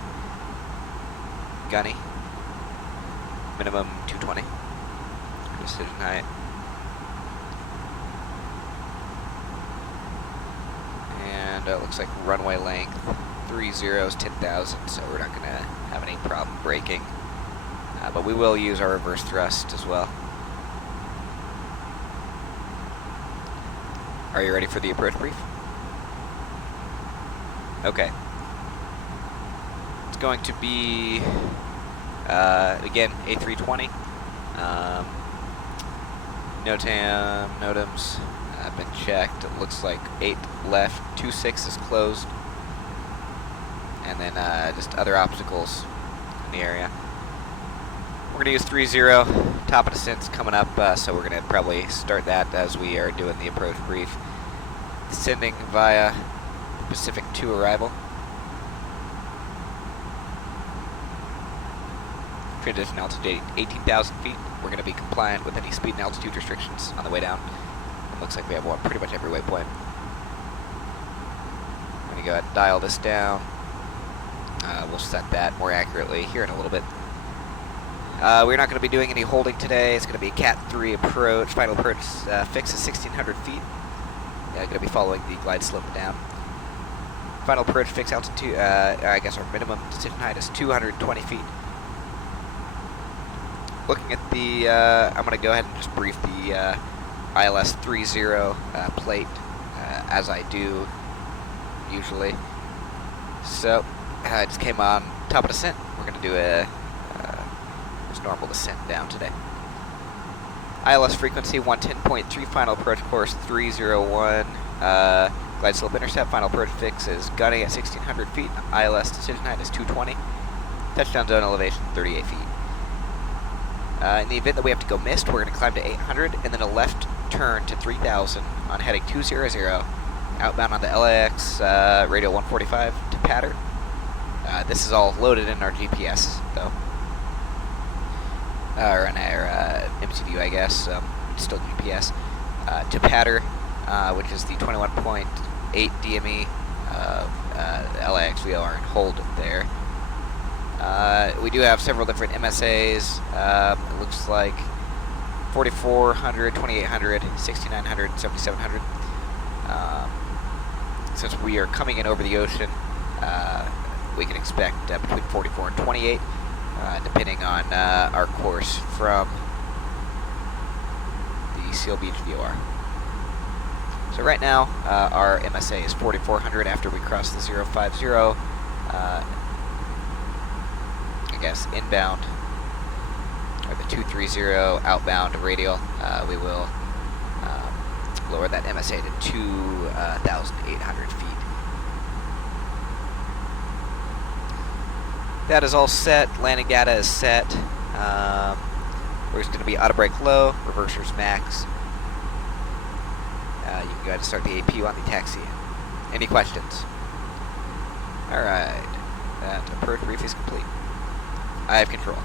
gunny. Minimum 220. Precision height. And it looks like runway length 30 is 10,000, so we're not going to have any problem braking. But we will use our reverse thrust as well. Are you ready for the approach brief? Okay. It's going to be, again, A320. NOTAMs have been checked. It looks like 8 left, 26 is closed. And then just other obstacles in the area. We're going to use 30, top of descent's coming up, so we're going to probably start that as we are doing the approach brief. Descending via Pacific 2 arrival. Transition altitude 18,000 feet. We're going to be compliant with any speed and altitude restrictions on the way down. It looks like we have one pretty much every waypoint. I'm going to go ahead and dial this down. We'll set that more accurately here in a little bit. We're not going to be doing any holding today. It's going to be a Cat 3 approach. Final approach fix is 1,600 feet. Going to be following the glide slope down. Final approach fix altitude, I guess our minimum decision height is 220 feet. Looking at the, I'm going to go ahead and just brief the ILS 30 plate as I do usually. So, I just came on top of descent. We're going to do a just normal descent down today. ILS frequency 110.3, final approach course 301. Glide slope intercept, final approach fix is gunning at 1,600 feet. ILS decision height is 220. Touchdown zone elevation 38 feet. In the event that we have to go missed, we're going to climb to 800 and then a left turn to 3,000 on heading 200, outbound on the LAX radio 145 to pattern. This is all loaded in our GPS, though. Or in our MCU, I guess. It's still GPS. To pattern, which is the 21.8 DME LAX VOR and hold there. We do have several different MSAs. It looks like 4,400, 2,800, 6,900, 7,700. Since we are coming in over the ocean, we can expect between 44 and 28, depending on our course from the Seal Beach VOR. So right now, our MSA is 4,400 after we cross the 050. I guess inbound, or the 230 outbound radial, we will lower that MSA to 2,800 feet. That is all set. Landing data is set. We're just going to be auto brake low, reversers max. You can go ahead and start the AP on the taxi. Any questions? Alright. That approach brief is complete. I have control.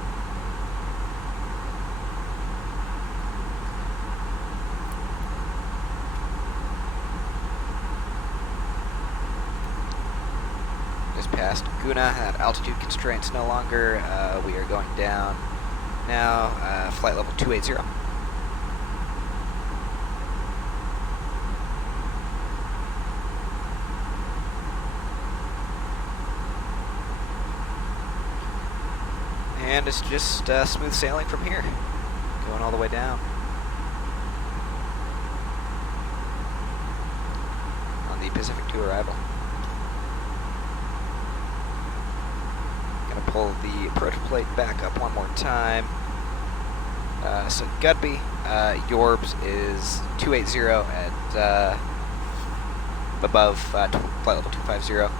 Just past Guna at altitude constraints no longer. We are going down now. Flight level 280. And it's just smooth sailing from here, going all the way down. On the Pacific 2 arrival. Gonna pull the approach plate back up one more time. So Gudby, Yorbs is 280 at above flight level 250.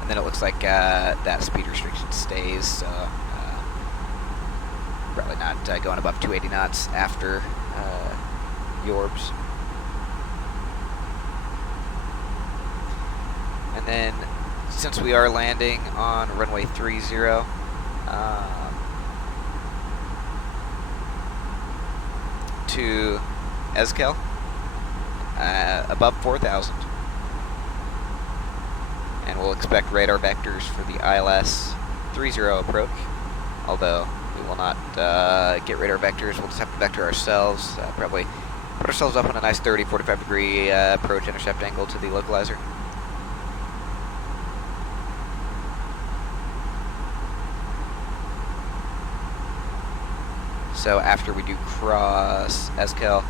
And then it looks like that speed restriction stays, so probably not going above 280 knots after Yorbs. And then, since we are landing on runway 30, to Eskel, above 4,000. and we'll expect radar vectors for the ILS 30 approach, although we will not get radar vectors. We'll just have to vector ourselves, probably put ourselves up on a nice 30, 45 degree approach intercept angle to the localizer. So after we do cross SKL,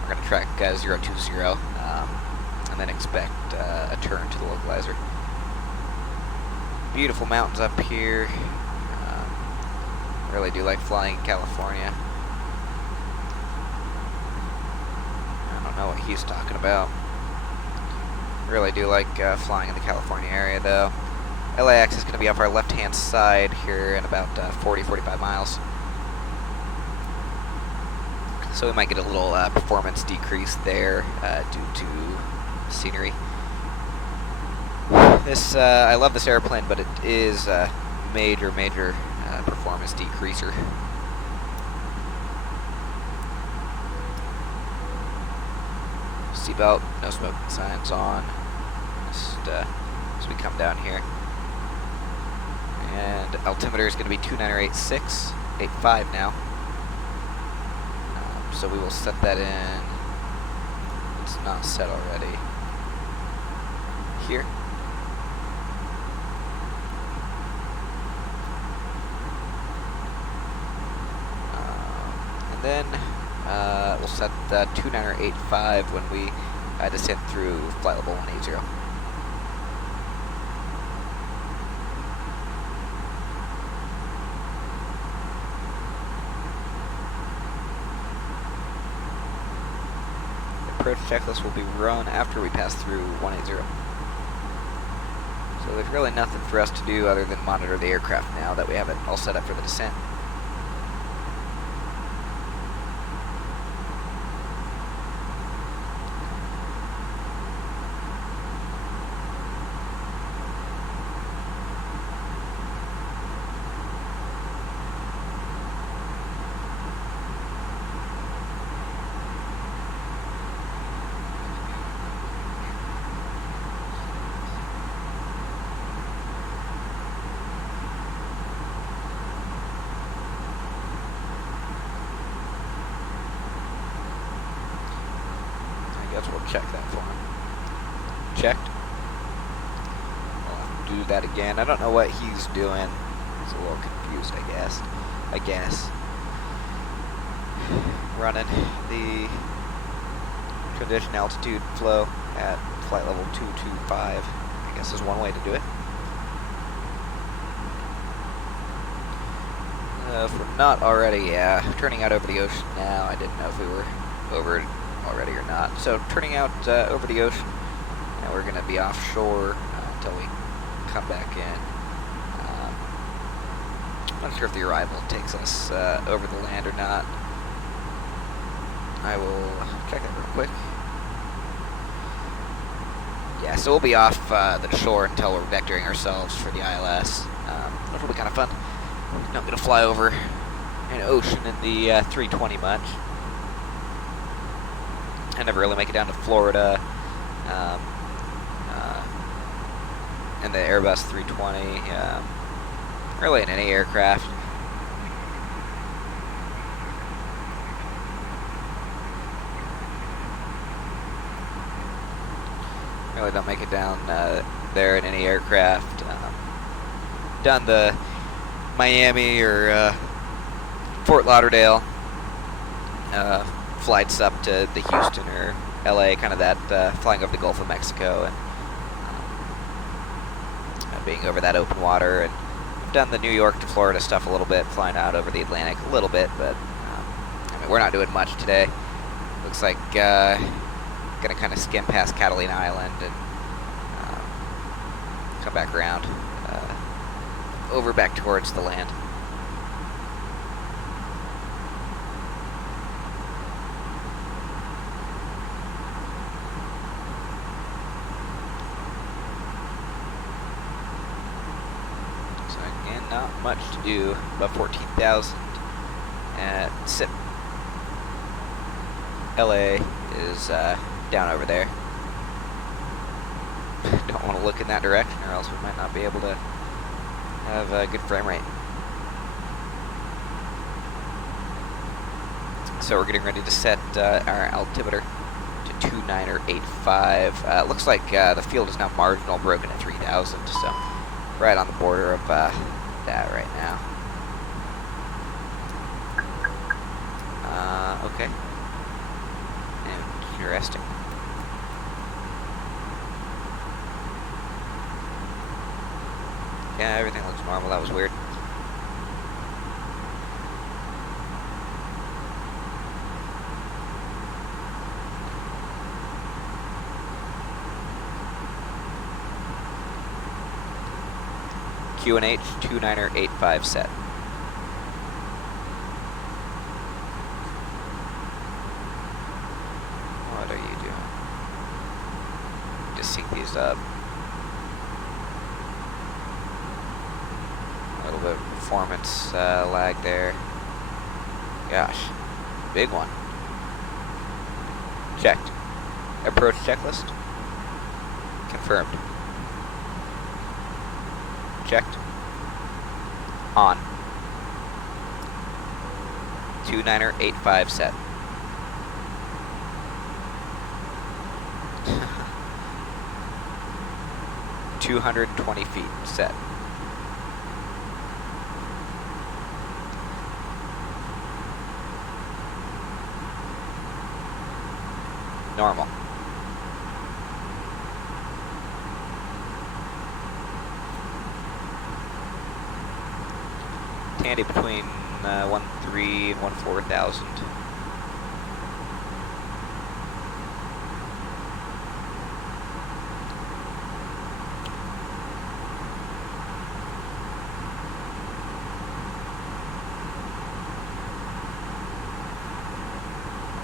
we're going to track 020, and then expect a turn to the localizer. Beautiful mountains up here. Really do like flying in California. I don't know what he's talking about. Really do like flying in the California area though. LAX is going to be off our left-hand side here in about 40-45 miles. So we might get a little performance decrease there due to scenery. This I love this airplane, but it is a major performance decreaser. Seatbelt, no smoking signs on. Just as we come down here, and altimeter is going to be 29086.85 now. So we will set that in. It's not set already. Here. And then we'll set the 29085 when we descend through flight level 180. Approach checklist will be run after we pass through 180. So there's really nothing for us to do other than monitor the aircraft now that we have it all set up for the descent. We'll check that for him. Checked. We'll have to do that again. I don't know what he's doing. He's a little confused, I guess. Running the transition altitude flow at flight level 225, I guess is one way to do it. If we're not already, turning out over the ocean now. I didn't know if we were over it already or not. So turning out over the ocean, and we're going to be offshore until we come back in. I'm not sure if the arrival takes us over the land or not. I will check that real quick. Yeah, so we'll be off the shore until we're vectoring ourselves for the ILS, which will be kind of fun. We're not going to fly over an ocean in the 320 much. I never really make it down to Florida in the Airbus 320, really in any aircraft. Really don't make it down there in any aircraft. Done the Miami or Fort Lauderdale flights up to the Houston or LA, kind of that flying over the Gulf of Mexico and being over that open water. And I've done the New York to Florida stuff a little bit, flying out over the Atlantic a little bit, but I mean, we're not doing much today. Looks like gonna kind of skim past Catalina Island and come back around over back towards the land. Not much to do, about 14,000 at SIP. LA is down over there. Don't want to don't look in that direction, or else we might not be able to have a good frame rate. So we're getting ready to set our altimeter to 2985. Looks like the field is now marginal, broken at 3,000, so right on the border of that right now. Okay. Interesting. Yeah, everything looks normal. That was weird. QNH 2985 set. What are you doing? Just sync these up. A little bit of performance lag there. Gosh, big one. Checked. Approach checklist. Confirmed. Checked. On. 2985 set. $220 feet set. Normal. Tandy between 1.3 and 1.4,000.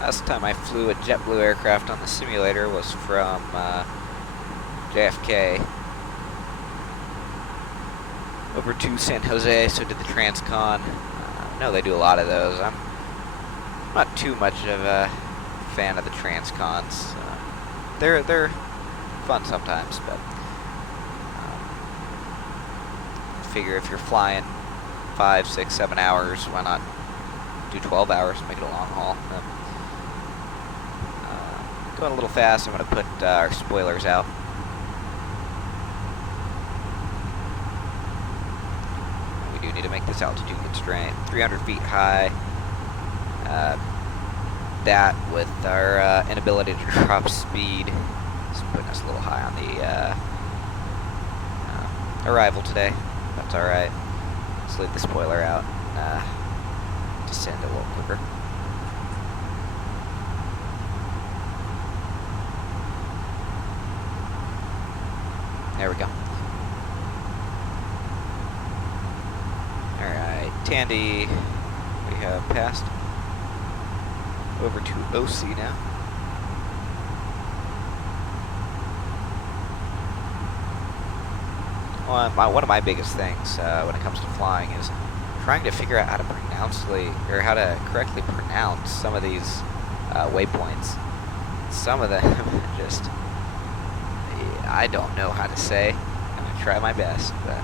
Last time I flew a Jetblue aircraft on the simulator was from JFK over to San Jose, so did the Transcon. I know they do a lot of those. I'm not too much of a fan of the Transcons. They're fun sometimes, but figure if you're flying 5, 6, 7 hours, why not do 12 hours and make it a long haul? Going a little fast, I'm going to put our spoilers out. We do need to make this altitude constraint. 300 feet high. That with our inability to drop speed is putting us a little high on the arrival today. That's alright. Let's leave the spoiler out and descend a little quicker. There we go. Alright, Tandy, we have passed over to OC now. One of my biggest things when it comes to flying is trying to figure out how to how to correctly pronounce some of these waypoints. Some of them just, I don't know how to say. I'm going to try my best, but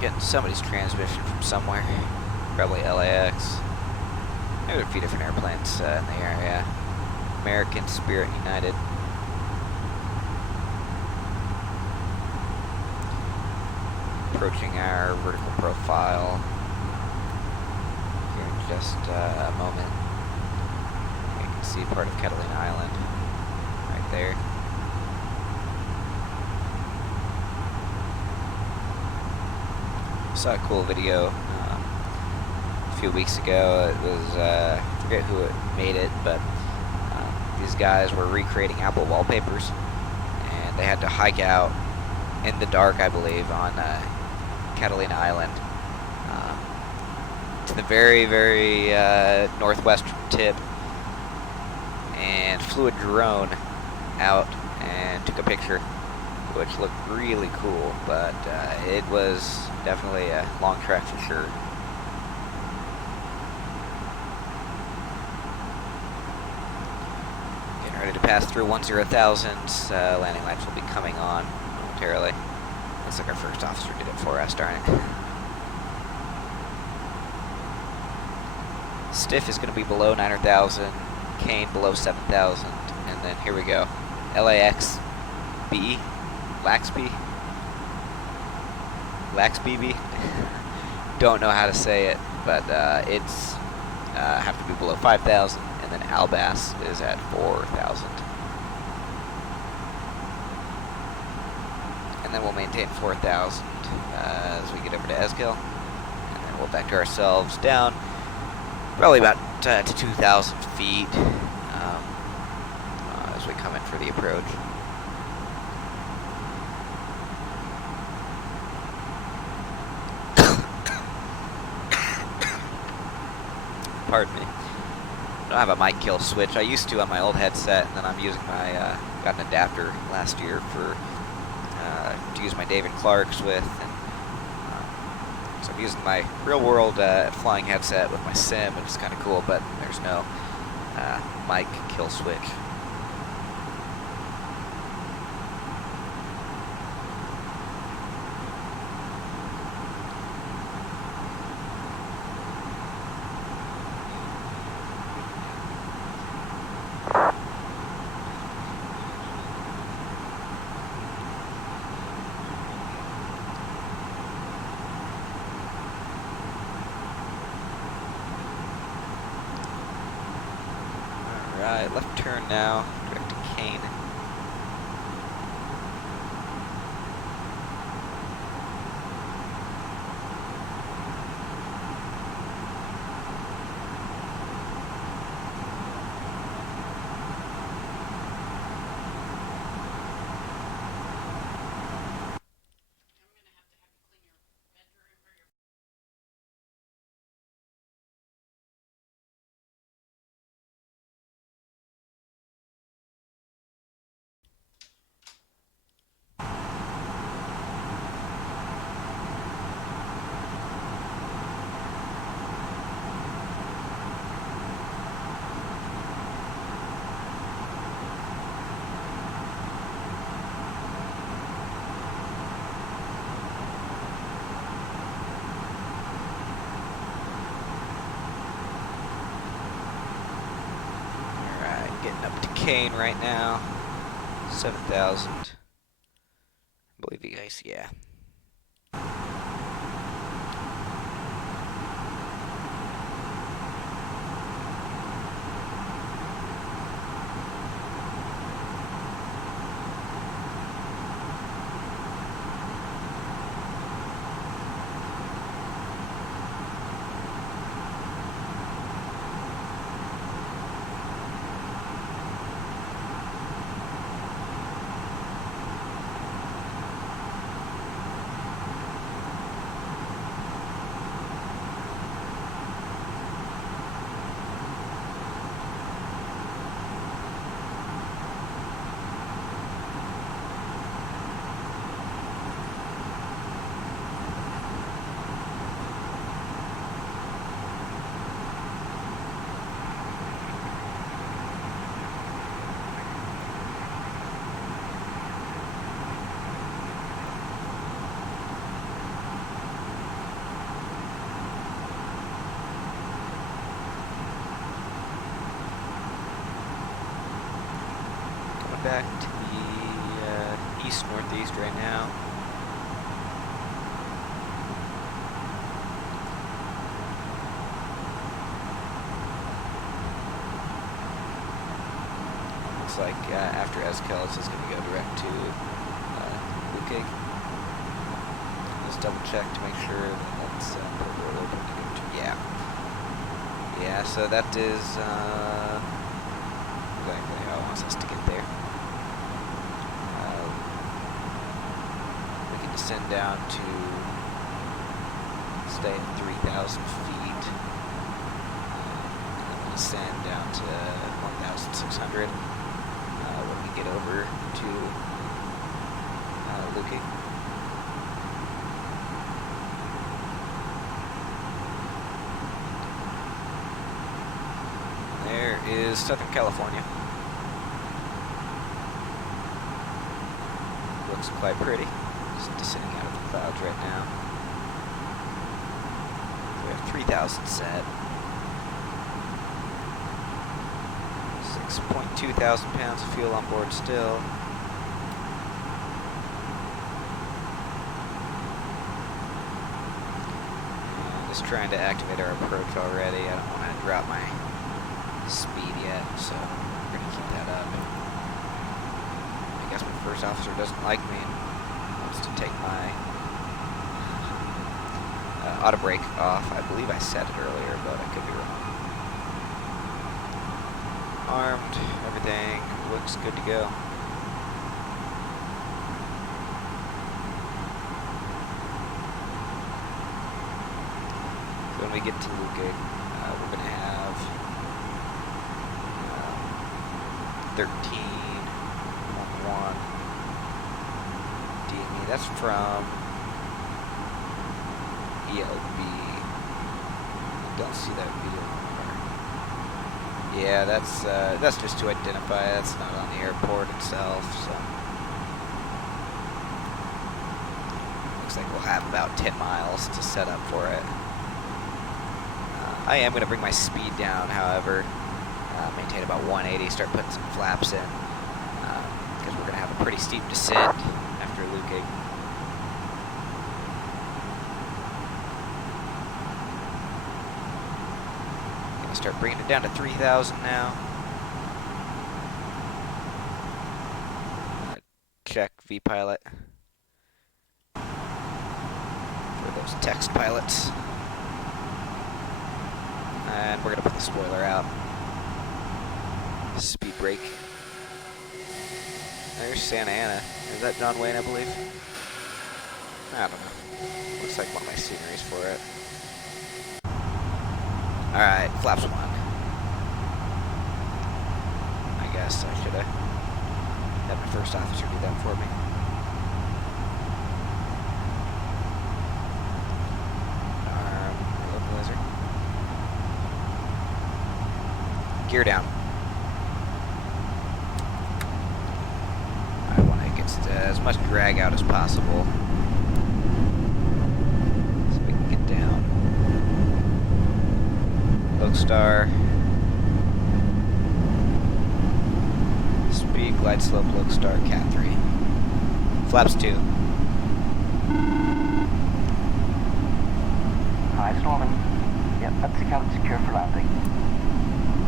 getting somebody's transmission from somewhere. Probably LAX. Maybe a few different airplanes in the area. American, Spirit, United. Approaching our vertical profile here in just a moment. You can see part of Catalina Island right there. Saw a cool video a few weeks ago. It was I forget who made it, but these guys were recreating Apple wallpapers, and they had to hike out in the dark, I believe, on Catalina Island to the very, very northwestern tip, and flew a drone out and took a picture which looked really cool, but it was definitely a long trek for sure. Getting ready to pass through 10,000. Landing lights will be coming on momentarily. Looks like our first officer did it for us, darn it. Stiff is going to be below 9,000, Kane below 7,000, and then here we go. LAXB, LAXBB, don't know how to say it, but it's have to be below 5,000, and then Albas is at 4,000. And then we'll maintain 4,000 as we get over to Esgil, and then we'll vector ourselves down. Probably about to 2,000 feet as we come in for the approach. Pardon me. I don't have a mic kill switch. I used to on my old headset, and then I'm using my, got an adapter last year for, to use my David Clark's with. And, so I'm using my real-world flying headset with my sim, which is kind of cool, but there's no mic kill switch. Alright, left turn now, direct to Kane. Getting up to Kane right now, 7,000. I believe you guys, yeah. Back to the east-northeast right now. Looks like after Eskel, it's just going to go direct to Lukig. Just double check to make sure that that's open to go to. Yeah. Yeah, so that is exactly how it wants us to get there. Descend down to stay at 3,000 feet, and then we'll descend down to 1,600 when we get over to Lukey. There is Southern California. Looks quite pretty. Just descending out of the clouds right now. We have 3,000 set. 6.2 thousand pounds of fuel on board still. And just trying to activate our approach already. I don't want to drop my speed yet, so we're going to keep that up. I guess my first officer doesn't like me and wants to take my auto brake off. I believe I set it earlier, but I could be wrong. Armed, everything looks good to go. So when we get to Luke, we're going to have 13.1 DME. That's from ELB. I don't see that video. Yeah, that's just to identify. That's not on the airport itself, so looks like we'll have about 10 miles to set up for it. I am going to bring my speed down, however, maintain about 180, start putting some flaps in, because we're going to have a pretty steep descent after Luke. Start bringing it down to 3,000 now. Check V-pilot for those text pilots. And we're going to put the spoiler out. Speed brake. There's Santa Ana. Is that John Wayne, I believe? I don't know. Looks like one of my sceneries for it. Alright, flaps 1. I guess I should have had my first officer do that for me. Localizer. Gear down. I want to get as much drag out as possible. Star. Speed, glide slope, Loke Star, Cat 3. Flaps 2. Hi, it's Norman. Yep, that's the cabin secure for landing.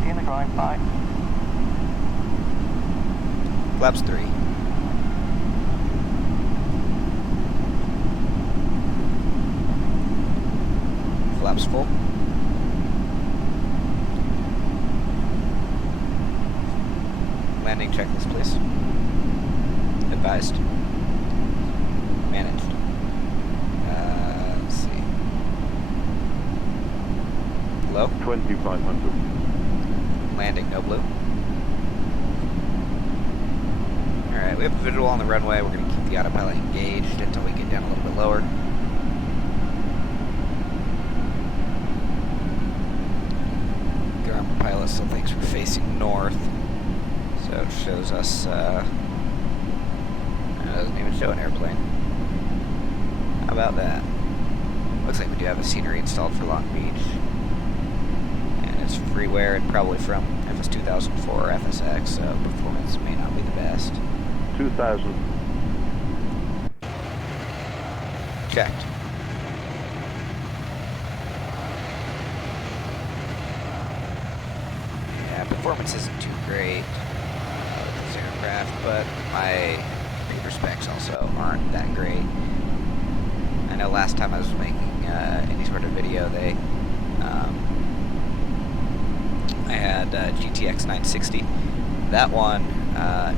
See you in the ground, bye. Flaps 3. Flaps full. Landing checklist, please. Advised. Managed. Let's see. Low. 2,500. Landing, no blue. Alright, we have a visual on the runway. We're going to keep the autopilot engaged until we get down a little bit lower. Ground pilot still thinks we're facing north. So it shows us, it doesn't even show an airplane. How about that? Looks like we do have a scenery installed for Long Beach. And it's freeware and probably from FS2004 or FSX, so performance may not be the best. 2,000. Checked. Yeah, performance isn't too great. But my reader specs also aren't that great. I know last time I was making any sort of video, I had GTX 960. That one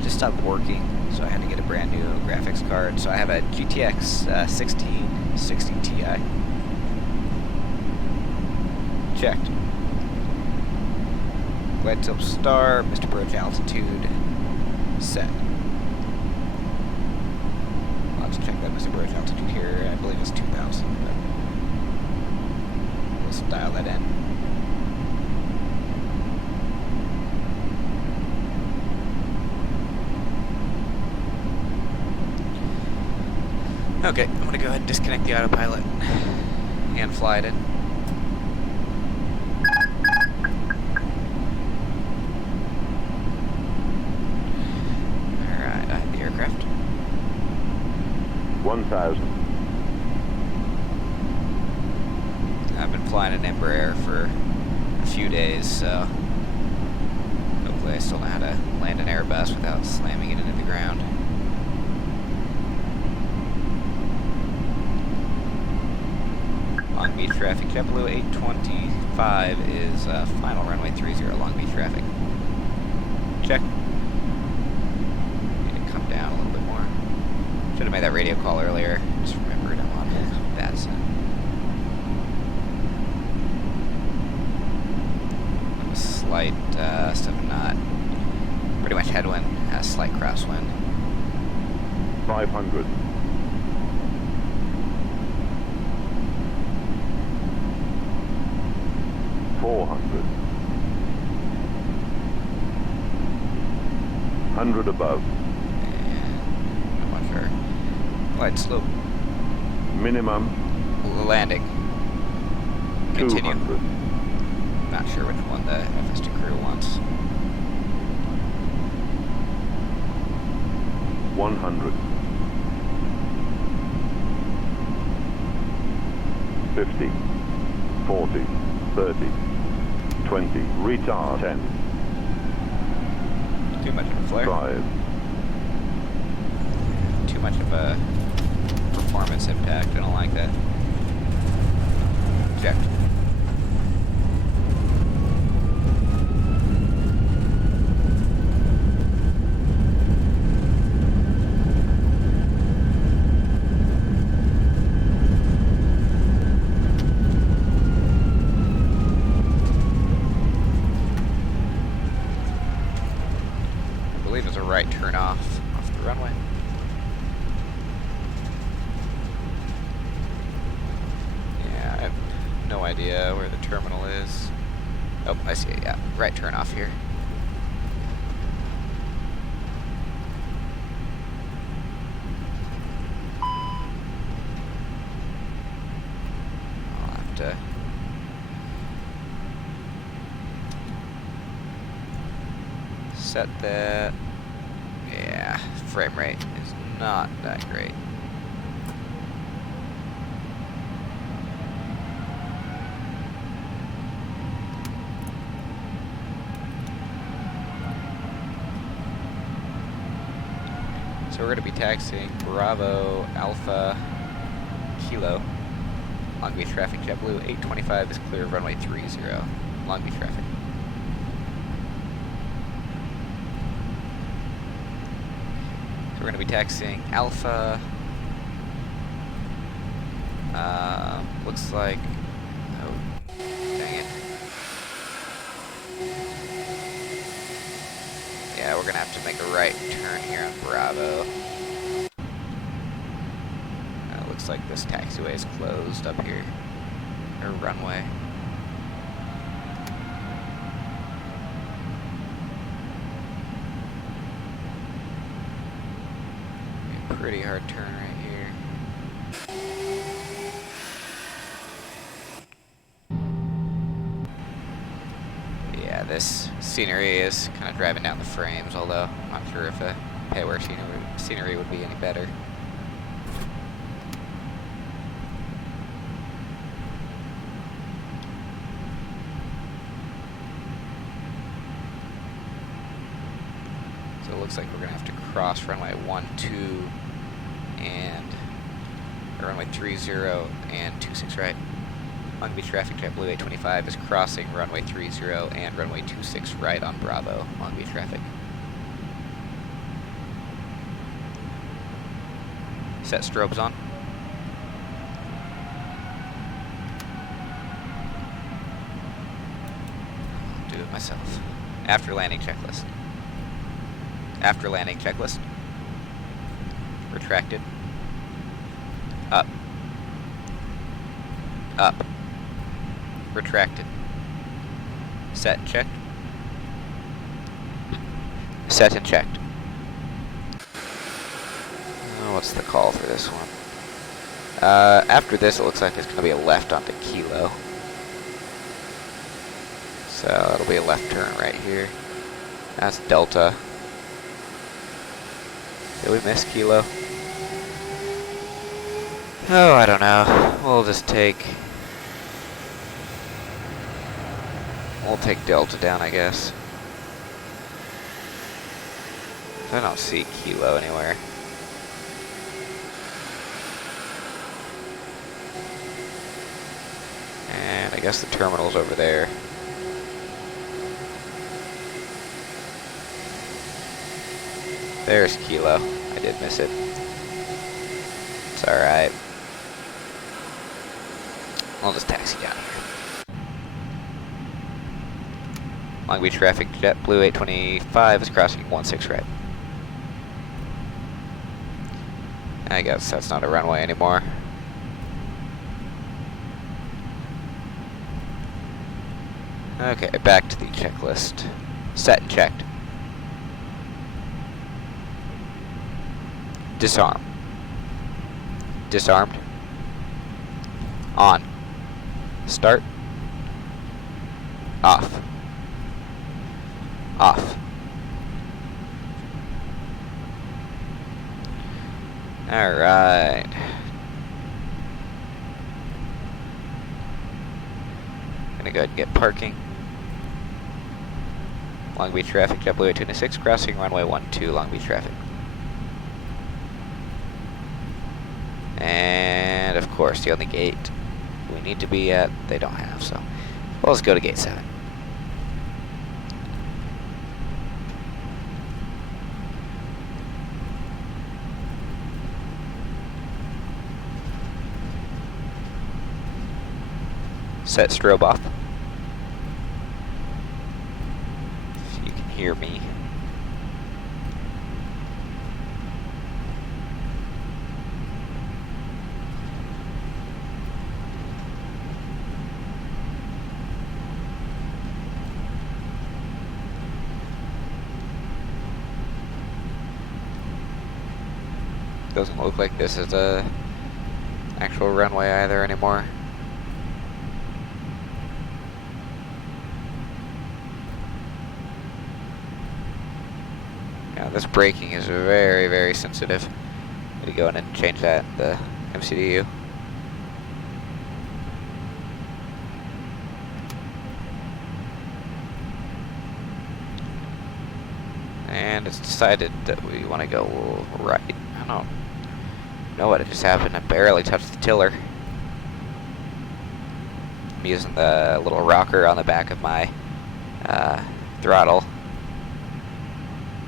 just stopped working, so I had to get a brand new graphics card. So I have a GTX 1660 Ti. Checked. Glide tilt star, Mr. Approach altitude. Set. to check that missile approach altitude here. I believe it's 2,000, but let's dial that in. Okay, I'm gonna go ahead and disconnect the autopilot and fly it in. Alright, I have the aircraft. 1,000. I've been flying an Embraer for a few days, so hopefully I still know how to land an Airbus without slamming it into the ground. Long Beach traffic, JetBlue 825 is final runway 30, Long Beach traffic. Check. Need to come down a little bit more. Should have made that radio call earlier. Just remembered I'm on that side. A slight 7 knot. Pretty much headwind, slight crosswind. 500. 400. 100 above. And I'm not sure. Light slope. Minimum Landing. Continue. 200. Not sure which one the FST crew wants. 100. 50. 40. 30. 20. Retard. 10. Too much of a flare. 5. Too much of a performance impact. I don't like that. Eject. I believe it's a right turn off the runway. Yeah, I have no idea where the terminal is. Oh, I see it, yeah. Right turn off here. I'll have to set that. Yeah, frame rate is not that great. So we're going to be taxiing Bravo Alpha Kilo. Long Beach traffic, JetBlue 825 is clear of runway 30. Long Beach traffic. So we're going to be taxiing Alpha. Looks like. Oh, dang it. Yeah, we're going to have to make a right turn here on Bravo. Looks like this taxiway is closed up here. Or runway. Pretty hard turn right here. Yeah, this scenery is kind of driving down the frames, although I'm not sure if a payware scenery would be any better. So it looks like we're going to have to cross runway 12 and runway 30 and 26 right. Long Beach traffic, JetBlue 825 is crossing runway 30 and runway 26 right on Bravo, Long Beach traffic. Set strobes on. I'll do it myself. After landing checklist. After landing checklist. Retracted. Up. Up. Retracted. Set and checked. Set and checked. What's the call for this one? After this, it looks like there's going to be a left onto Kilo. So it'll be a left turn right here. That's Delta. Did we miss Kilo? Oh, I don't know. We'll take Delta down, I guess. I don't see Kilo anywhere. And I guess the terminal's over there. There's Kilo. I did miss it. It's alright. I'll just taxi down here. Long Beach traffic, JetBlue 825 is crossing 16 right. I guess that's not a runway anymore. Okay, back to the checklist. Set and checked. Disarm. Disarmed. On. Start. Off. Off. Alright. Gonna go ahead and get parking. Long Beach traffic, JetBlue 826, crossing runway 12, Long Beach traffic. And of course, the only gate we need to be at, they don't have, so well, let's go to gate 7. Set strobe off. If you can hear me. Doesn't look like this is a actual runway either anymore. Yeah, this braking is very, very sensitive. Need to go in and change that in the MCDU. And it's decided that we want to go right. I don't know what just happened. I barely touched the tiller. I'm using the little rocker on the back of my throttle.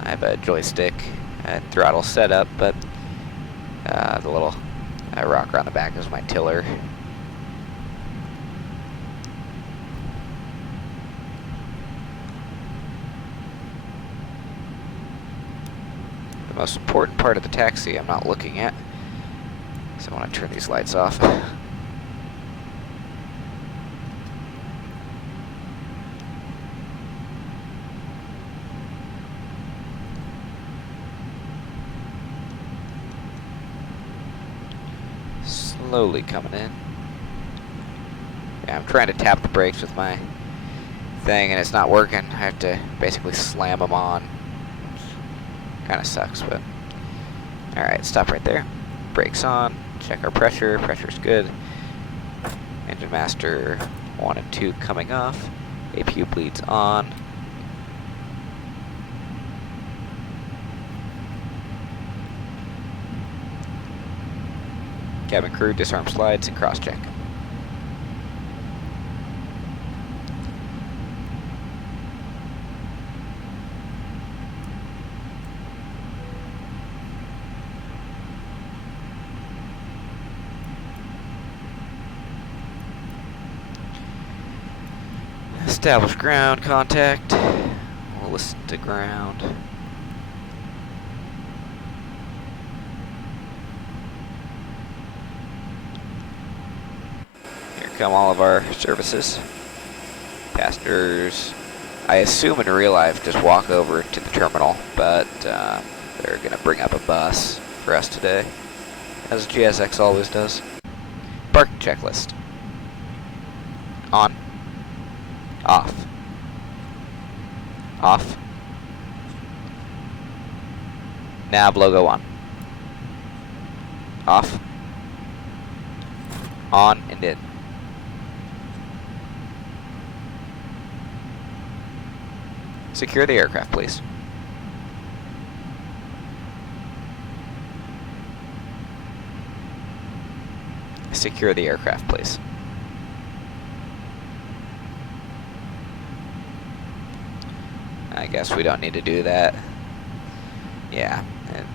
I have a joystick and throttle set up, but the little rocker on the back is my tiller. The most important part of the taxi I'm not looking at, so I want to turn these lights off. Slowly coming in. Yeah, I'm trying to tap the brakes with my thing and it's not working. I have to basically slam them on. Kind of sucks, but alright, stop right there. Brakes on, check our pressure. Pressure's good. Engine master 1 and 2 coming off. APU bleeds on. Cabin crew, disarm slides and cross check. Establish ground contact. We'll listen to ground. come all of our services. Passengers, I assume in real life, just walk over to the terminal, but they're going to bring up a bus for us today, as GSX always does. Parking checklist. On. Off. Off. Nav logo on. Off. On and in. Secure the aircraft, please. Secure the aircraft, please. I guess we don't need to do that. Yeah, and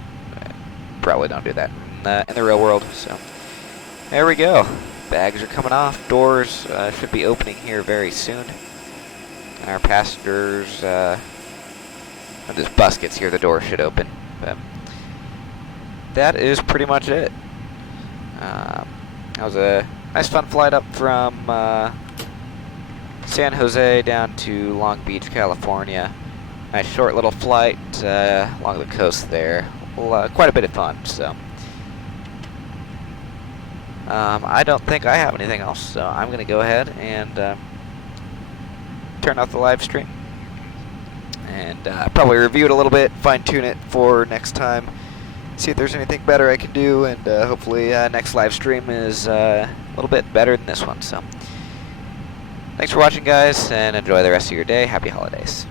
probably don't do that in the real world. So there we go. Bags are coming off. Doors should be opening here very soon. And our passengers, when this bus gets here, the door should open. But that is pretty much it. That was a nice fun flight up from San Jose down to Long Beach, California. Nice short little flight along the coast there. Well, quite a bit of fun. So I don't think I have anything else, so I'm going to go ahead and turn off the live stream and probably review it a little bit, fine-tune it for next time, see if there's anything better I can do, and hopefully next live stream is a little bit better than this one. So thanks for watching, guys, and enjoy the rest of your day. Happy holidays.